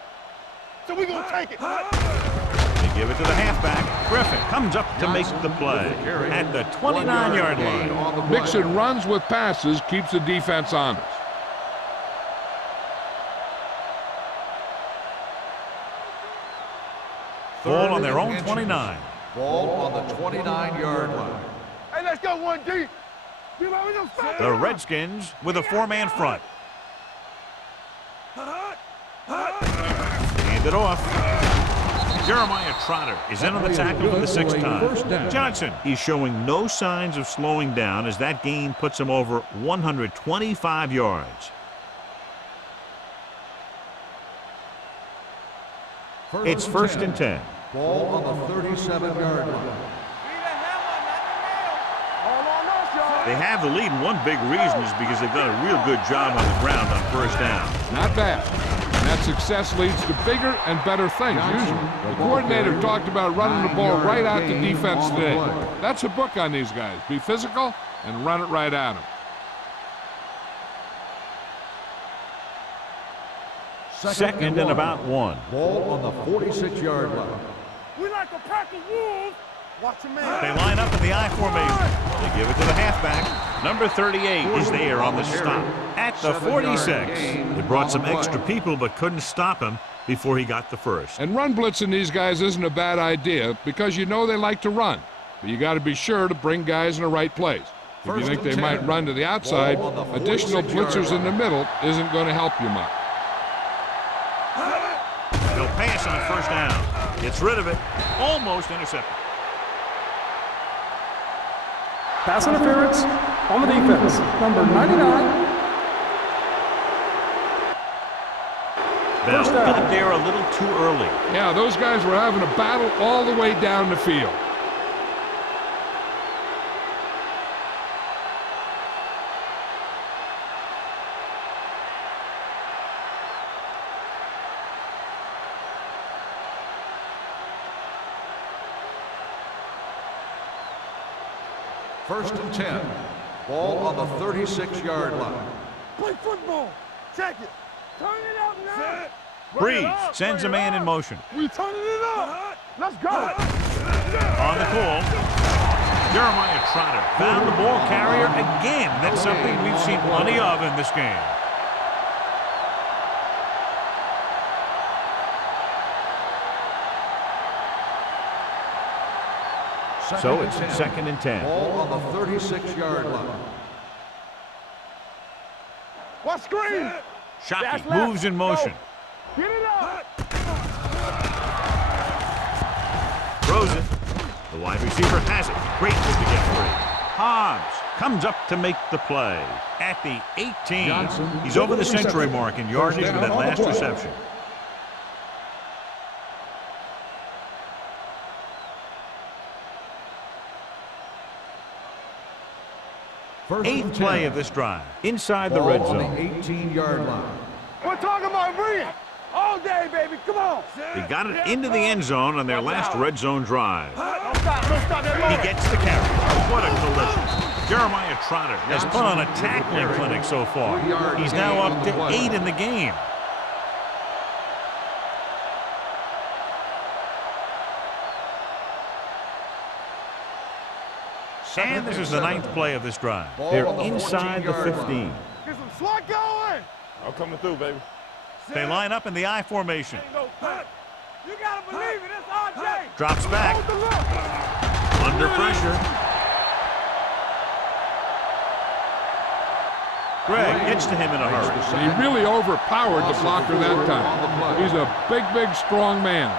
So we gonna take it. They give it to the halfback. Griffin comes up to make the play at the 29-yard line. Mixing runs with passes keeps the defense honest. Ball on their own 29. Ball on the 29-yard line. Hey, let's go one deep. The Redskins with a 4-man front. Hand it off. Jeremiah Trotter is in on the tackle for the 6th time. Johnson, he's showing no signs of slowing down as that gain puts him over 125 yards. It's 1st and 10. Ball on the 37-yard line. They have the lead, and one big reason is because they've done a real good job on the ground on 1st down. Not bad. And that success leads to bigger and better things, usually. The coordinator talked about running the ball right out to defense today. That's a book on these guys. Be physical and run it right at them. Second and about 1. Ball on the 46-yard line. We like a pack of wolves. Watch your man. They line up in the I formation. They give it to the halfback. Number 38 is there on the stop at the 46. They brought some extra people but couldn't stop him before he got the first. And run blitzing these guys isn't a bad idea because you know they like to run. But you got to be sure to bring guys in the right place. If you think they might run to the outside, additional blitzers in the middle isn't going to help you much. They'll pass on 1st down. Gets rid of it. Almost intercepted. Pass interference on the defense, number 99. Bell got there a little too early. Yeah, those guys were having a battle all the way down the field. First and 10. Ball on the 36-yard line. Play football. Check it. Turn it up now. Breeze sends a man in motion. We turning it up. Let's go. On the call, Jeremiah Trotter found the ball carrier again. That's something we've seen plenty of in this game. So it's 2nd and 10. Ball on the 36-yard line. What screen? Shockey moves in motion. Get it up. Throws it. The wide receiver has it. Great move to get free. Hobbs comes up to make the play. At the 18, he's over the century mark in yardage with that last reception. Eighth play of this drive, inside the red zone. On the 18-yard line. We're talking about Bree. All day, baby. Come on. They got it into the end zone on their last red zone drive. Don't stop that He gets the carry. What a collision. Jeremiah Trotter has put on a tackling clinic so far. He's now up to 8 in the game. And this is the 9th play of this drive. They're inside the 15. Get some slot going. I'm coming through, baby. They line up in the I formation. You gotta believe it. It's RJ. Drops back. Under pressure. Greg gets to him in a hurry. He really overpowered the blocker that time. He's a big, big, strong man.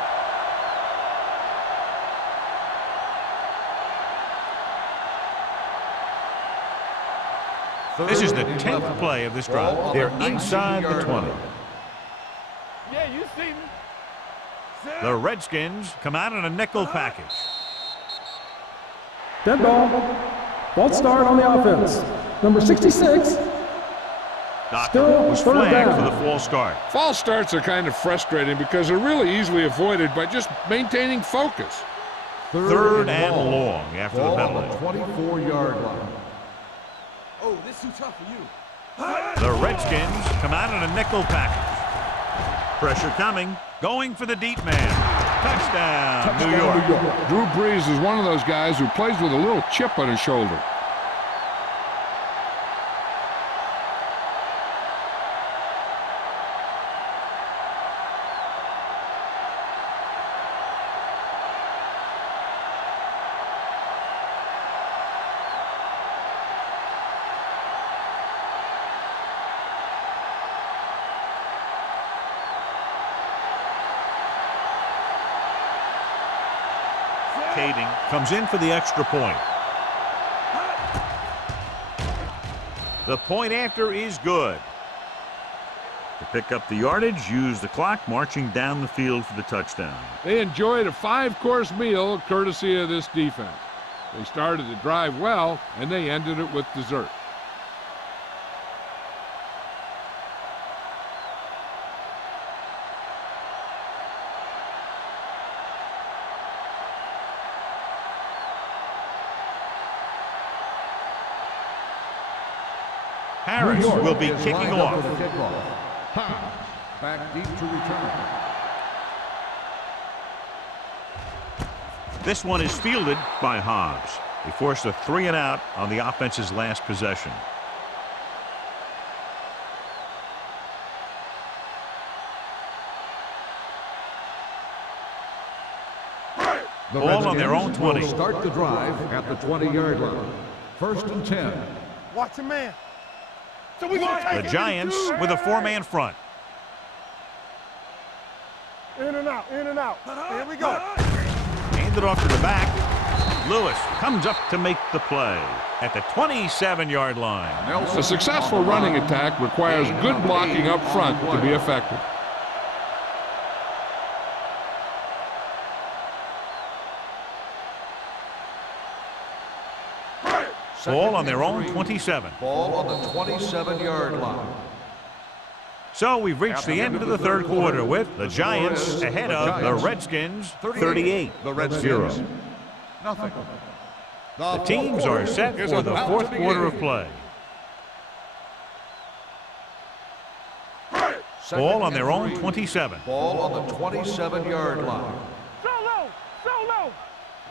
This is the 10th play of this drive. They're inside the 20. Yeah, you see me. The Redskins come out in a nickel package. Dead ball. False start on the offense. Number 66. Docker was flagged for the false start. False starts are kind of frustrating because they're really easily avoided by just maintaining focus. Third and long after the penalty. 24-yard line. Oh, this too tough for you. The Redskins come out in a nickel package. Pressure coming. Going for the deep man. Touchdown, New York. Drew Brees is one of those guys who plays with a little chip on his shoulder. Comes in for the extra point. The point after is good. To pick up the yardage, use the clock, marching down the field for the touchdown. They enjoyed a 5-course meal courtesy of this defense. They started the drive well, and they ended it with dessert. Harris will be kicking off. Back deep to return. This one is fielded by Hobbs. They forced a 3-and-out on the offense's last possession. The Ball on their own 20. Will start the drive at the 20-yard line. 1st and 10. Watch your man. So we gonna take The Giants with a 4-man front. In and out, in and out. Here we go. Handed off to the back. Lewis comes up to make the play at the 27-yard line. A successful running attack requires good blocking up front to be effective. Ball on their own 27. Ball on the 27-yard line. So we've reached the end of the third quarter with the Giants ahead of the Redskins 38-0. Nothing. The teams are set for the fourth quarter of play. Ball on their own 27. Ball on the 27-yard line. Solo, solo.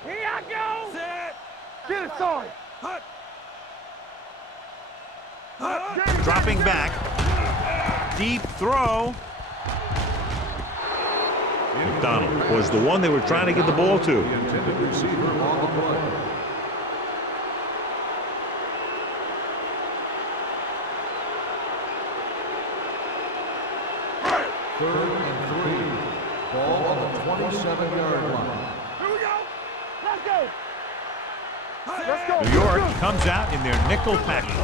Here I go. Set. Get it started. Dropping back. Deep throw. McDonald was the one they were trying to get the ball to. The intended receiver on the play. Third and 3. Ball on the 27-yard line. Here we go. Let's go. Let's go. New York comes out in their nickel package.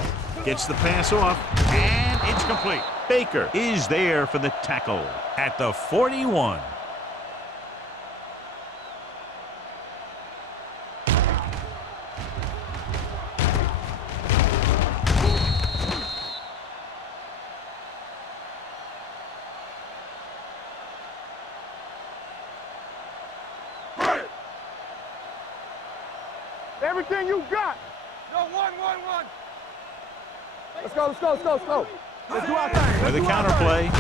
Gets the pass off, and it's complete. Baker is there for the tackle at the 41. Everything you got. No, one. Let's go, let's go, let's go, let's go. Let's do our thing. With a counterplay,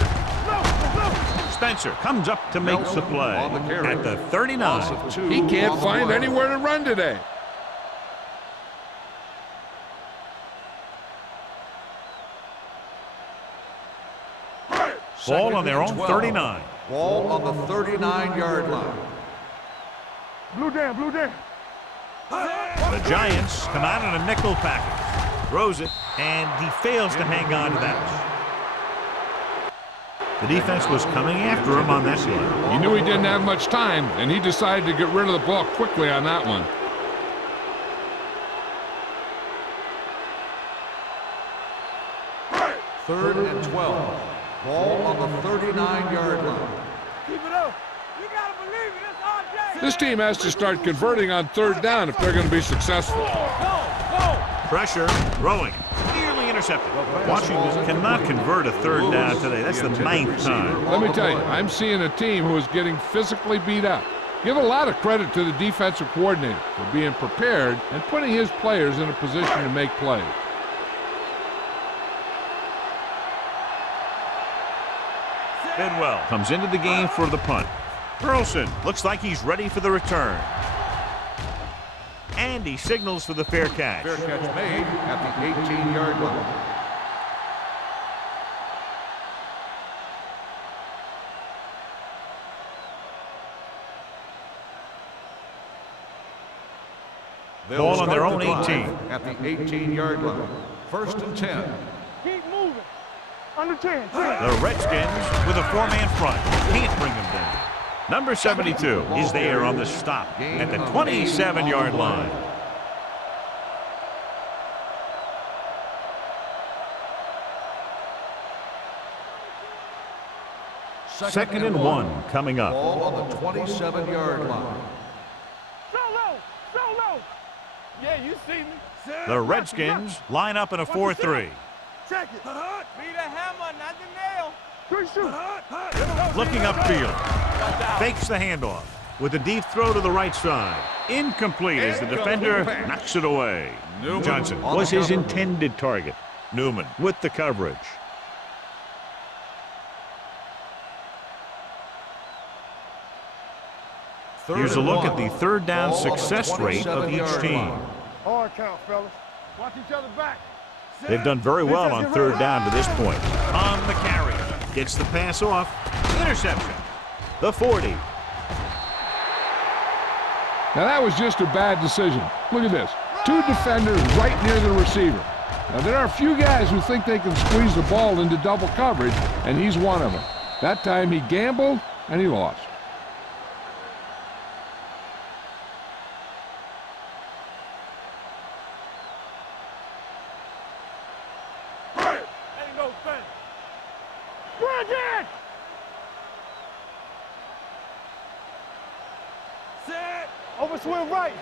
Spencer comes up to make the play at the 39. He can't find anywhere to run today. Ball on their own 12. 39. Ball on the 39-yard line. Blue down, blue down. The Giants come out in a nickel package. Throws it, and he fails to hang on to that. The defense was coming after him on that play. He knew he didn't have much time, and he decided to get rid of the ball quickly on that one. Third and 12. Ball on the 39-yard line. Keep it up. You gotta believe it. It's RJ. This team has to start converting on third down if they're going to be successful. Pressure, throwing, nearly intercepted. Washington cannot convert a third down today. That's the 9th time. Let me tell you, I'm seeing a team who is getting physically beat up. Give a lot of credit to the defensive coordinator for being prepared and putting his players in a position to make plays. Bidwell comes into the game for the punt. Burleson looks like he's ready for the return. And he signals for the fair catch. Fair catch made at the 18-yard line. Ball on their own They'll start the 18. drive at the 18-yard line. First and 10. Keep moving. Under 10. The Redskins with a four-man front. Can't bring them down. Number 72 is there on the stop at the 27-yard line. Second and 1 coming up. Ball on the 27-yard line. Solo. Yeah, you see me. The Redskins line up in a 4-3. Check it. Be the hammer, not the nail. 3 shoot. Looking upfield. Fakes the handoff with a deep throw to the right side. Incomplete as the defender knocks it away. Johnson was his intended target. Newman with the coverage. Here's a look at the third down success rate of each team. Hard count, fellas. Watch each other back. They've done very well on third down to this point. On the carry. Gets the pass off. Interception. The 40. Now that was just a bad decision. Look at this. 2 defenders right near the receiver. Now there are a few guys who think they can squeeze the ball into double coverage, and he's one of them. That time he gambled, and he lost. Ain't no thing. Bridget! Set. Over swing right.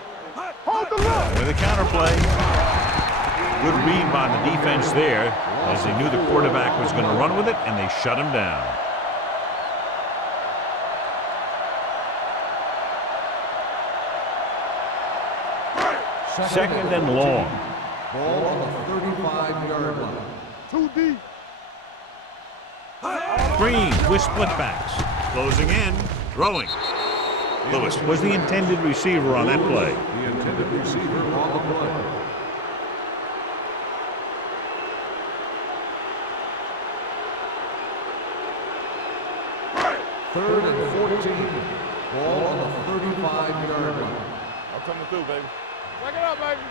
Hold the look. With a counterplay. Good read by the defense there as they knew the quarterback was going to run with it, and they shut him down. Second and long. Ball on the 35-yard line. 2 deep. Green with split backs. Closing in. Throwing. Lewis was the intended receiver on that play. The intended receiver on the play. Third and 14. Ball on the 35-yard line. I'm coming through, baby. Back it up, baby.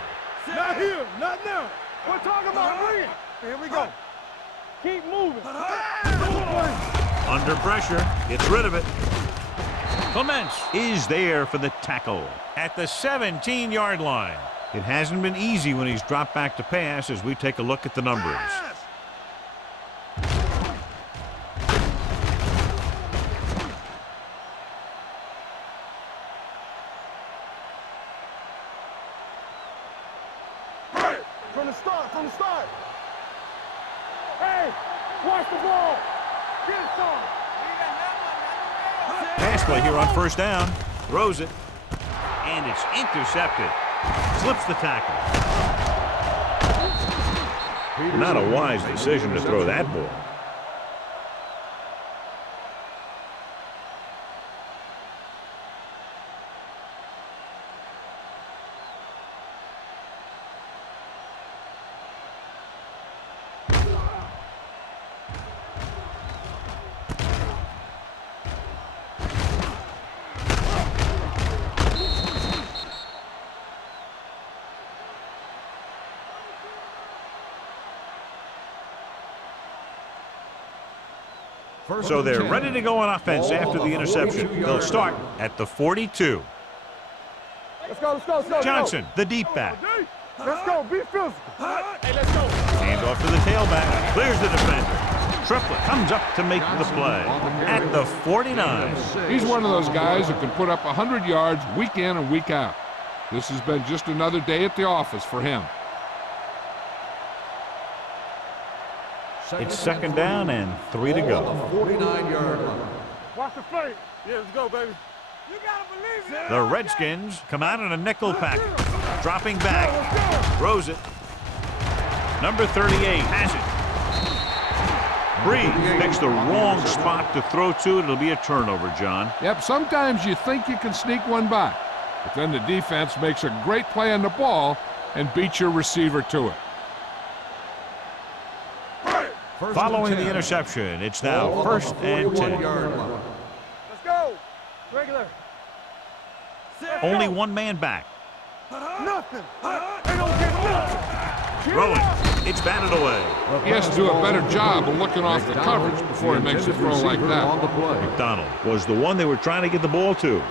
Not here. Not now. We're talking about bring it. Here we go. Keep moving. Under pressure. Gets rid of it. Clements is there for the tackle at the 17-yard line. It hasn't been easy when he's dropped back to pass as we take a look at the numbers. From the start. Hey, watch the ball. Get it started. Pass play here on first down. Throws it. And it's intercepted. Slips the tackle. Not a wise decision to throw that ball. So they're ready to go on offense after the interception. They'll start at the 42. Let's go, let's go, let's go. Johnson, the deep back. Let's go, be physical. Hey, let's go. Hand off to the tailback. Clears the defender. Triplett comes up to make the play at the 49. He's one of those guys who can put up 100 yards week in and week out. This has been just another day at the office for him. It's second down and 3 to go. 49-yard line. Watch the play. Yeah, let's go, baby. You gotta believe it. The Redskins come out in a nickel package. Dropping back. Throws it. Number 38 has it. Breeze picks the wrong spot to throw to. It'll be a turnover, John. Yep, sometimes you think you can sneak one by, but then the defense makes a great play on the ball and beats your receiver to it. Following the interception, it's now first and 10. Let's go. Regular. Only one man back. Nothing. They don't get nothing. Throwing. It's batted away. He has to do a better job of looking off the coverage before he makes a throw like that. McDonald was the one they were trying to get the ball to.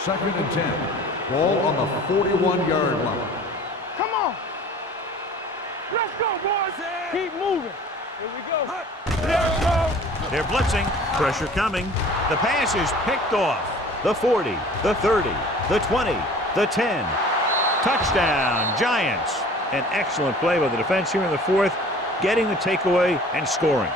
Second and 10. Ball on the 41-yard line. Come on. Let's go, boys. Keep moving. Here we go. Let's go. They're blitzing. Pressure coming. The pass is picked off. The 40, the 30, the 20, the 10. Touchdown, Giants. An excellent play by the defense here in the fourth, getting the takeaway and scoring.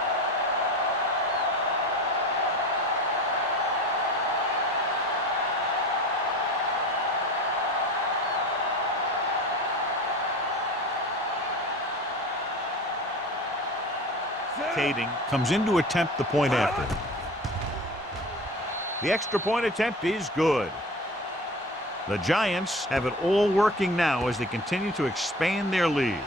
Kading comes in to attempt the point after. The extra point attempt is good. The Giants have it all working now as they continue to expand their lead.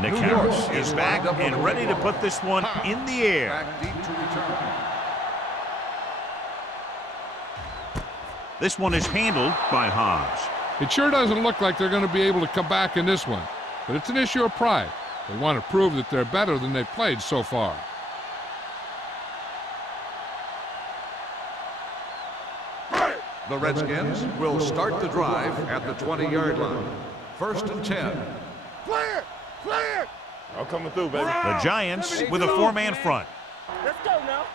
Nick Harris is back and ready to put this one in the air. Back deep to return. This one is handled by Hobbs. It sure doesn't look like they're going to be able to come back in this one, but it's an issue of pride. They want to prove that they're better than they've played so far. The Redskins will start the drive at the 20-yard line. First and 10. Clear. Clear. I'm coming through, baby. The Giants with a four-man front. Let's go now.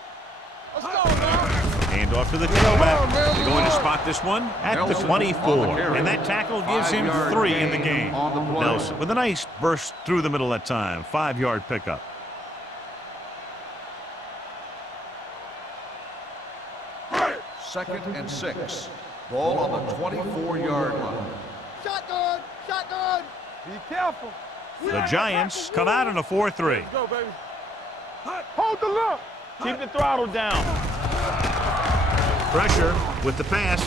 Let's go now. Hand off to the tailback. They're going to spot this one at the 24. And that tackle gives him 3 in the game. Nelson with a nice burst through the middle that time. 5-yard pickup. Second and 6. Ball on the 24-yard line. Shotgun. Shotgun. Be careful. The Giants come out in a 4-3. Let's go, baby. Hold the look. Keep the throttle down. Pressure with the pass.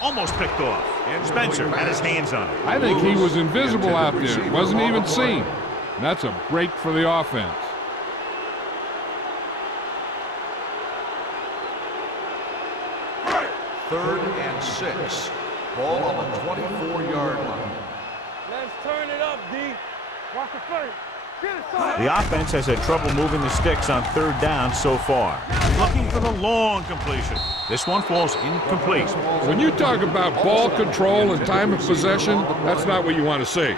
Almost picked off. Spencer had his hands on it. I think he was invisible out there. Wasn't even seen. And that's a break for the offense. Third and 6. Ball on the 24-yard line. Let's turn it up, D. Watch the play. Get it, son. The offense has had trouble moving the sticks on third down so far. Looking for the long completion. This one falls incomplete. When you talk about ball control and time of possession, that's not what you want to see.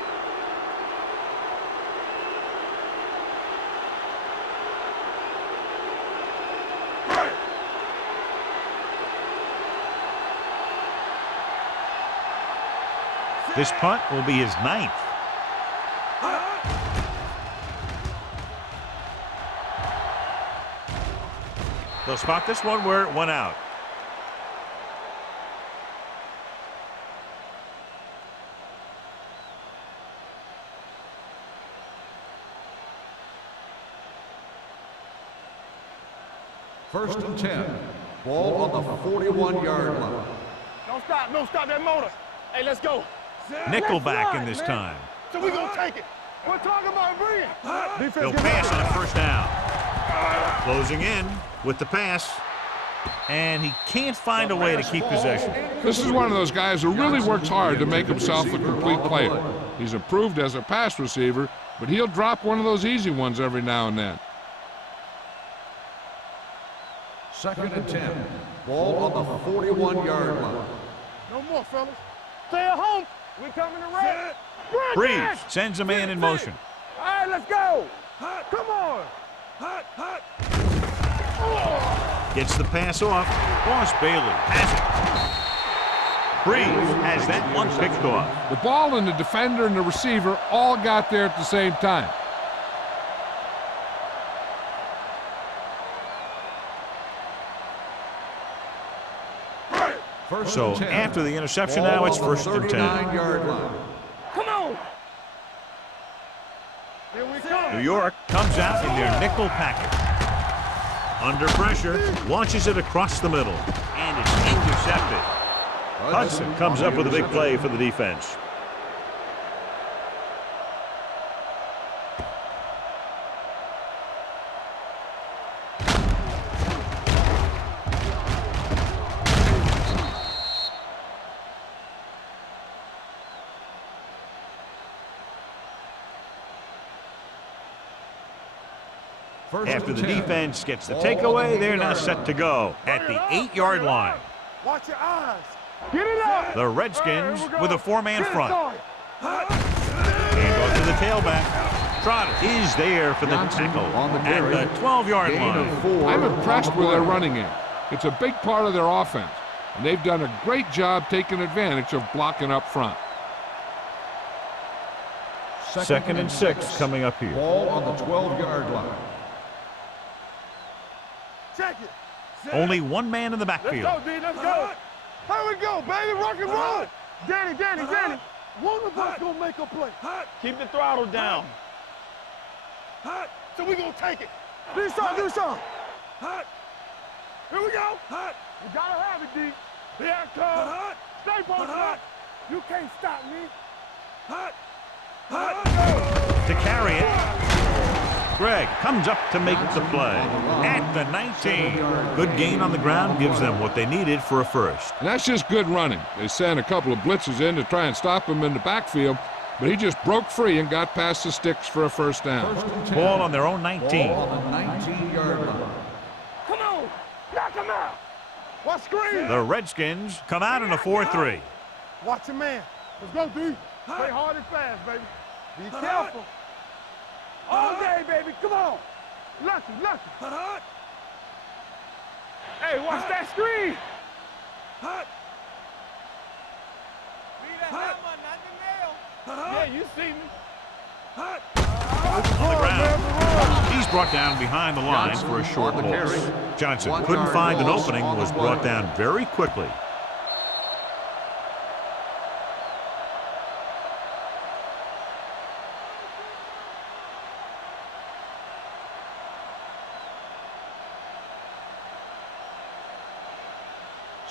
This punt will be his 9th. They'll spot this one where it went out. First and 10. Ball on the 41-yard line. Don't stop that motor. Hey, let's go. Nickelback in this time. So we're going to take it. We're talking about bringing. They'll pass on first down. Closing in with the pass. And he can't find a way to keep possession. This is one of those guys who really works hard to make himself a complete player. He's improved as a pass receiver, but he'll drop one of those easy ones every now and then. Second and 10. Ball on the 41-yard line. No more, fellas. Stay at home. We're coming to red. Breeze sends a man in motion. All right, let's go. Come on. Gets the pass off. Boss Bailey has it. Breeze has that one picked off. The ball and the defender and the receiver all got there at the same time. So after the interception now, it's first and 10. Come on. Here we come. New York comes out in their nickel package. Under pressure, launches it across the middle, and it's intercepted. Hudson comes up with a big play for the defense. After the defense gets the takeaway, they're now set to go at the 8-yard line. Watch your eyes. Get it up. The Redskins with a 4-man front. Hand off to the tailback. Trotter is there for the tackle at the 12-yard line. I'm impressed with their running game. It's a big part of their offense, and they've done a great job taking advantage of blocking up front. Second and 6 coming up here. Ball on the 12-yard line. Check it. Only one man in the backfield. Let's go, D. Let's go. Here we go, baby. Rock and roll. Danny. One of us gonna make a play. Keep the throttle down. So we gonna take it. Do something. Here we go. We gotta have it, D. Here I come. Stay posted up. You can't stop me. To carry it. Greg comes up to make the play at the 19. Good gain on the ground gives them what they needed for a first. And that's just good running. They sent a couple of blitzes in to try and stop him in the backfield, but he just broke free and got past the sticks for a first down. Ball on their own 19. Ball on the 19-yard line. Come on. Knock him out. Watch screen. The Redskins come out in a 4-3. Watch your man. Let's go, D. Play hard and fast, baby. Be careful. All day, baby. Come on. Lucky. Hey, watch that screen. Be the hammer, not the nail. Yeah, you see me. On the ground. He's brought down behind the lines for a short loss. Johnson couldn't find an opening, was brought down very quickly.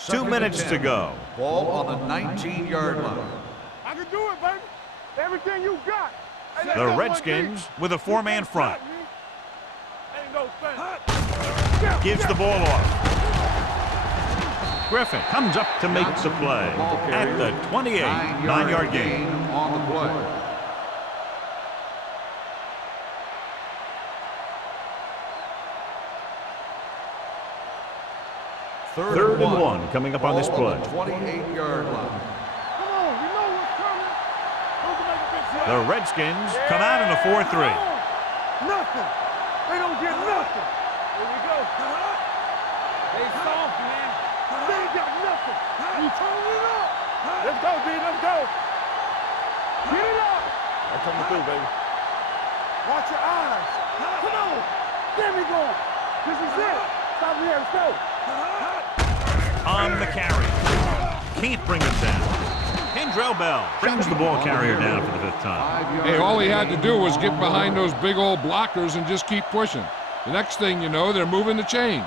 Two minutes to go. Ball on the 19-yard line. I can do it, baby. Everything you got. Hey, The Redskins with a 4-man front. Ain't no thing. Gives the ball off. Griffin comes up to make the play at the 28. 9-yard gain. On the play. Third and 1 coming up on this play. 28-yard line. Come on, you know what's coming. Who can make a big play? The Redskins come out in a 4-3. Nothing. They don't get nothing. Here we go. They soft, man. They ain't got nothing. You turn it up. Let's go, D. Let's go. Get it up. They're coming through, baby. Watch your eyes. Come on. There we go. This is it. Stop here. Let's go. On the carry. Can't bring it down. Kendrell Bell brings the ball carrier down for the 5th time. Hey, all he had to do was get behind those big old blockers and just keep pushing. The next thing you know, they're moving the chains.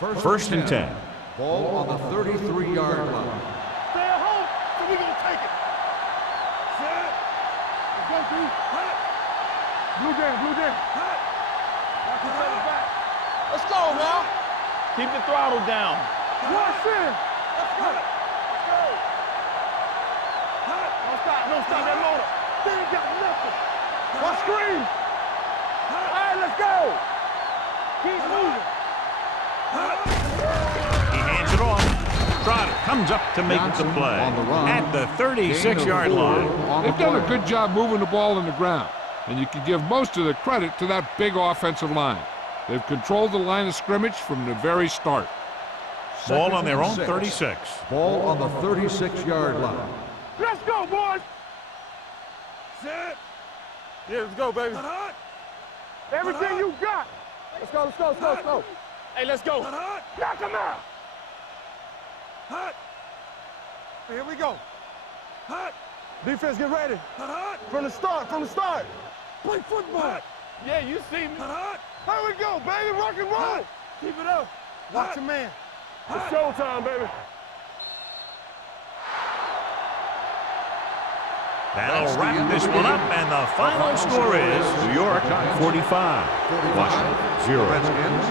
First and 10. Ball on the 33-yard line. Stay at home, so we're going to take it. Set. Let's go, D. Hot. Blue jam, blue jam. Hot. Watch your brother back. Let's go, man. Keep the throttle down. Watch in. Let's go. Let's go. Hot. Don't stop that motor. They ain't got nothing. Watch screen. All right, let's go. Keep moving. He hands it off. Trotter comes up to make the play at the 36-yard line. They've done a good job moving the ball in the ground, and you can give most of the credit to that big offensive line. They've controlled the line of scrimmage from the very start. Ball on their own 36. Ball on the 36-yard line. Let's go, boys. Set. Yeah, let's go, baby. Everything you got. Let's go, let's go, let's go, let's go. Hey, let's go. Knock him out. Hot. Here we go. Hot. Defense, get ready. From the start, from the start. Play football. Yeah, you see me. Here we go, baby. Rock and roll. Keep it up. Watch your man. It's showtime, baby. That'll wrap this one up, and the final score is New York 45, Washington 0. Redskins,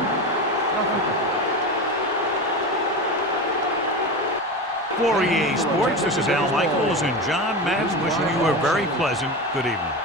For EA Sports, this is Al Michaels and John Madden wishing you a very pleasant good evening.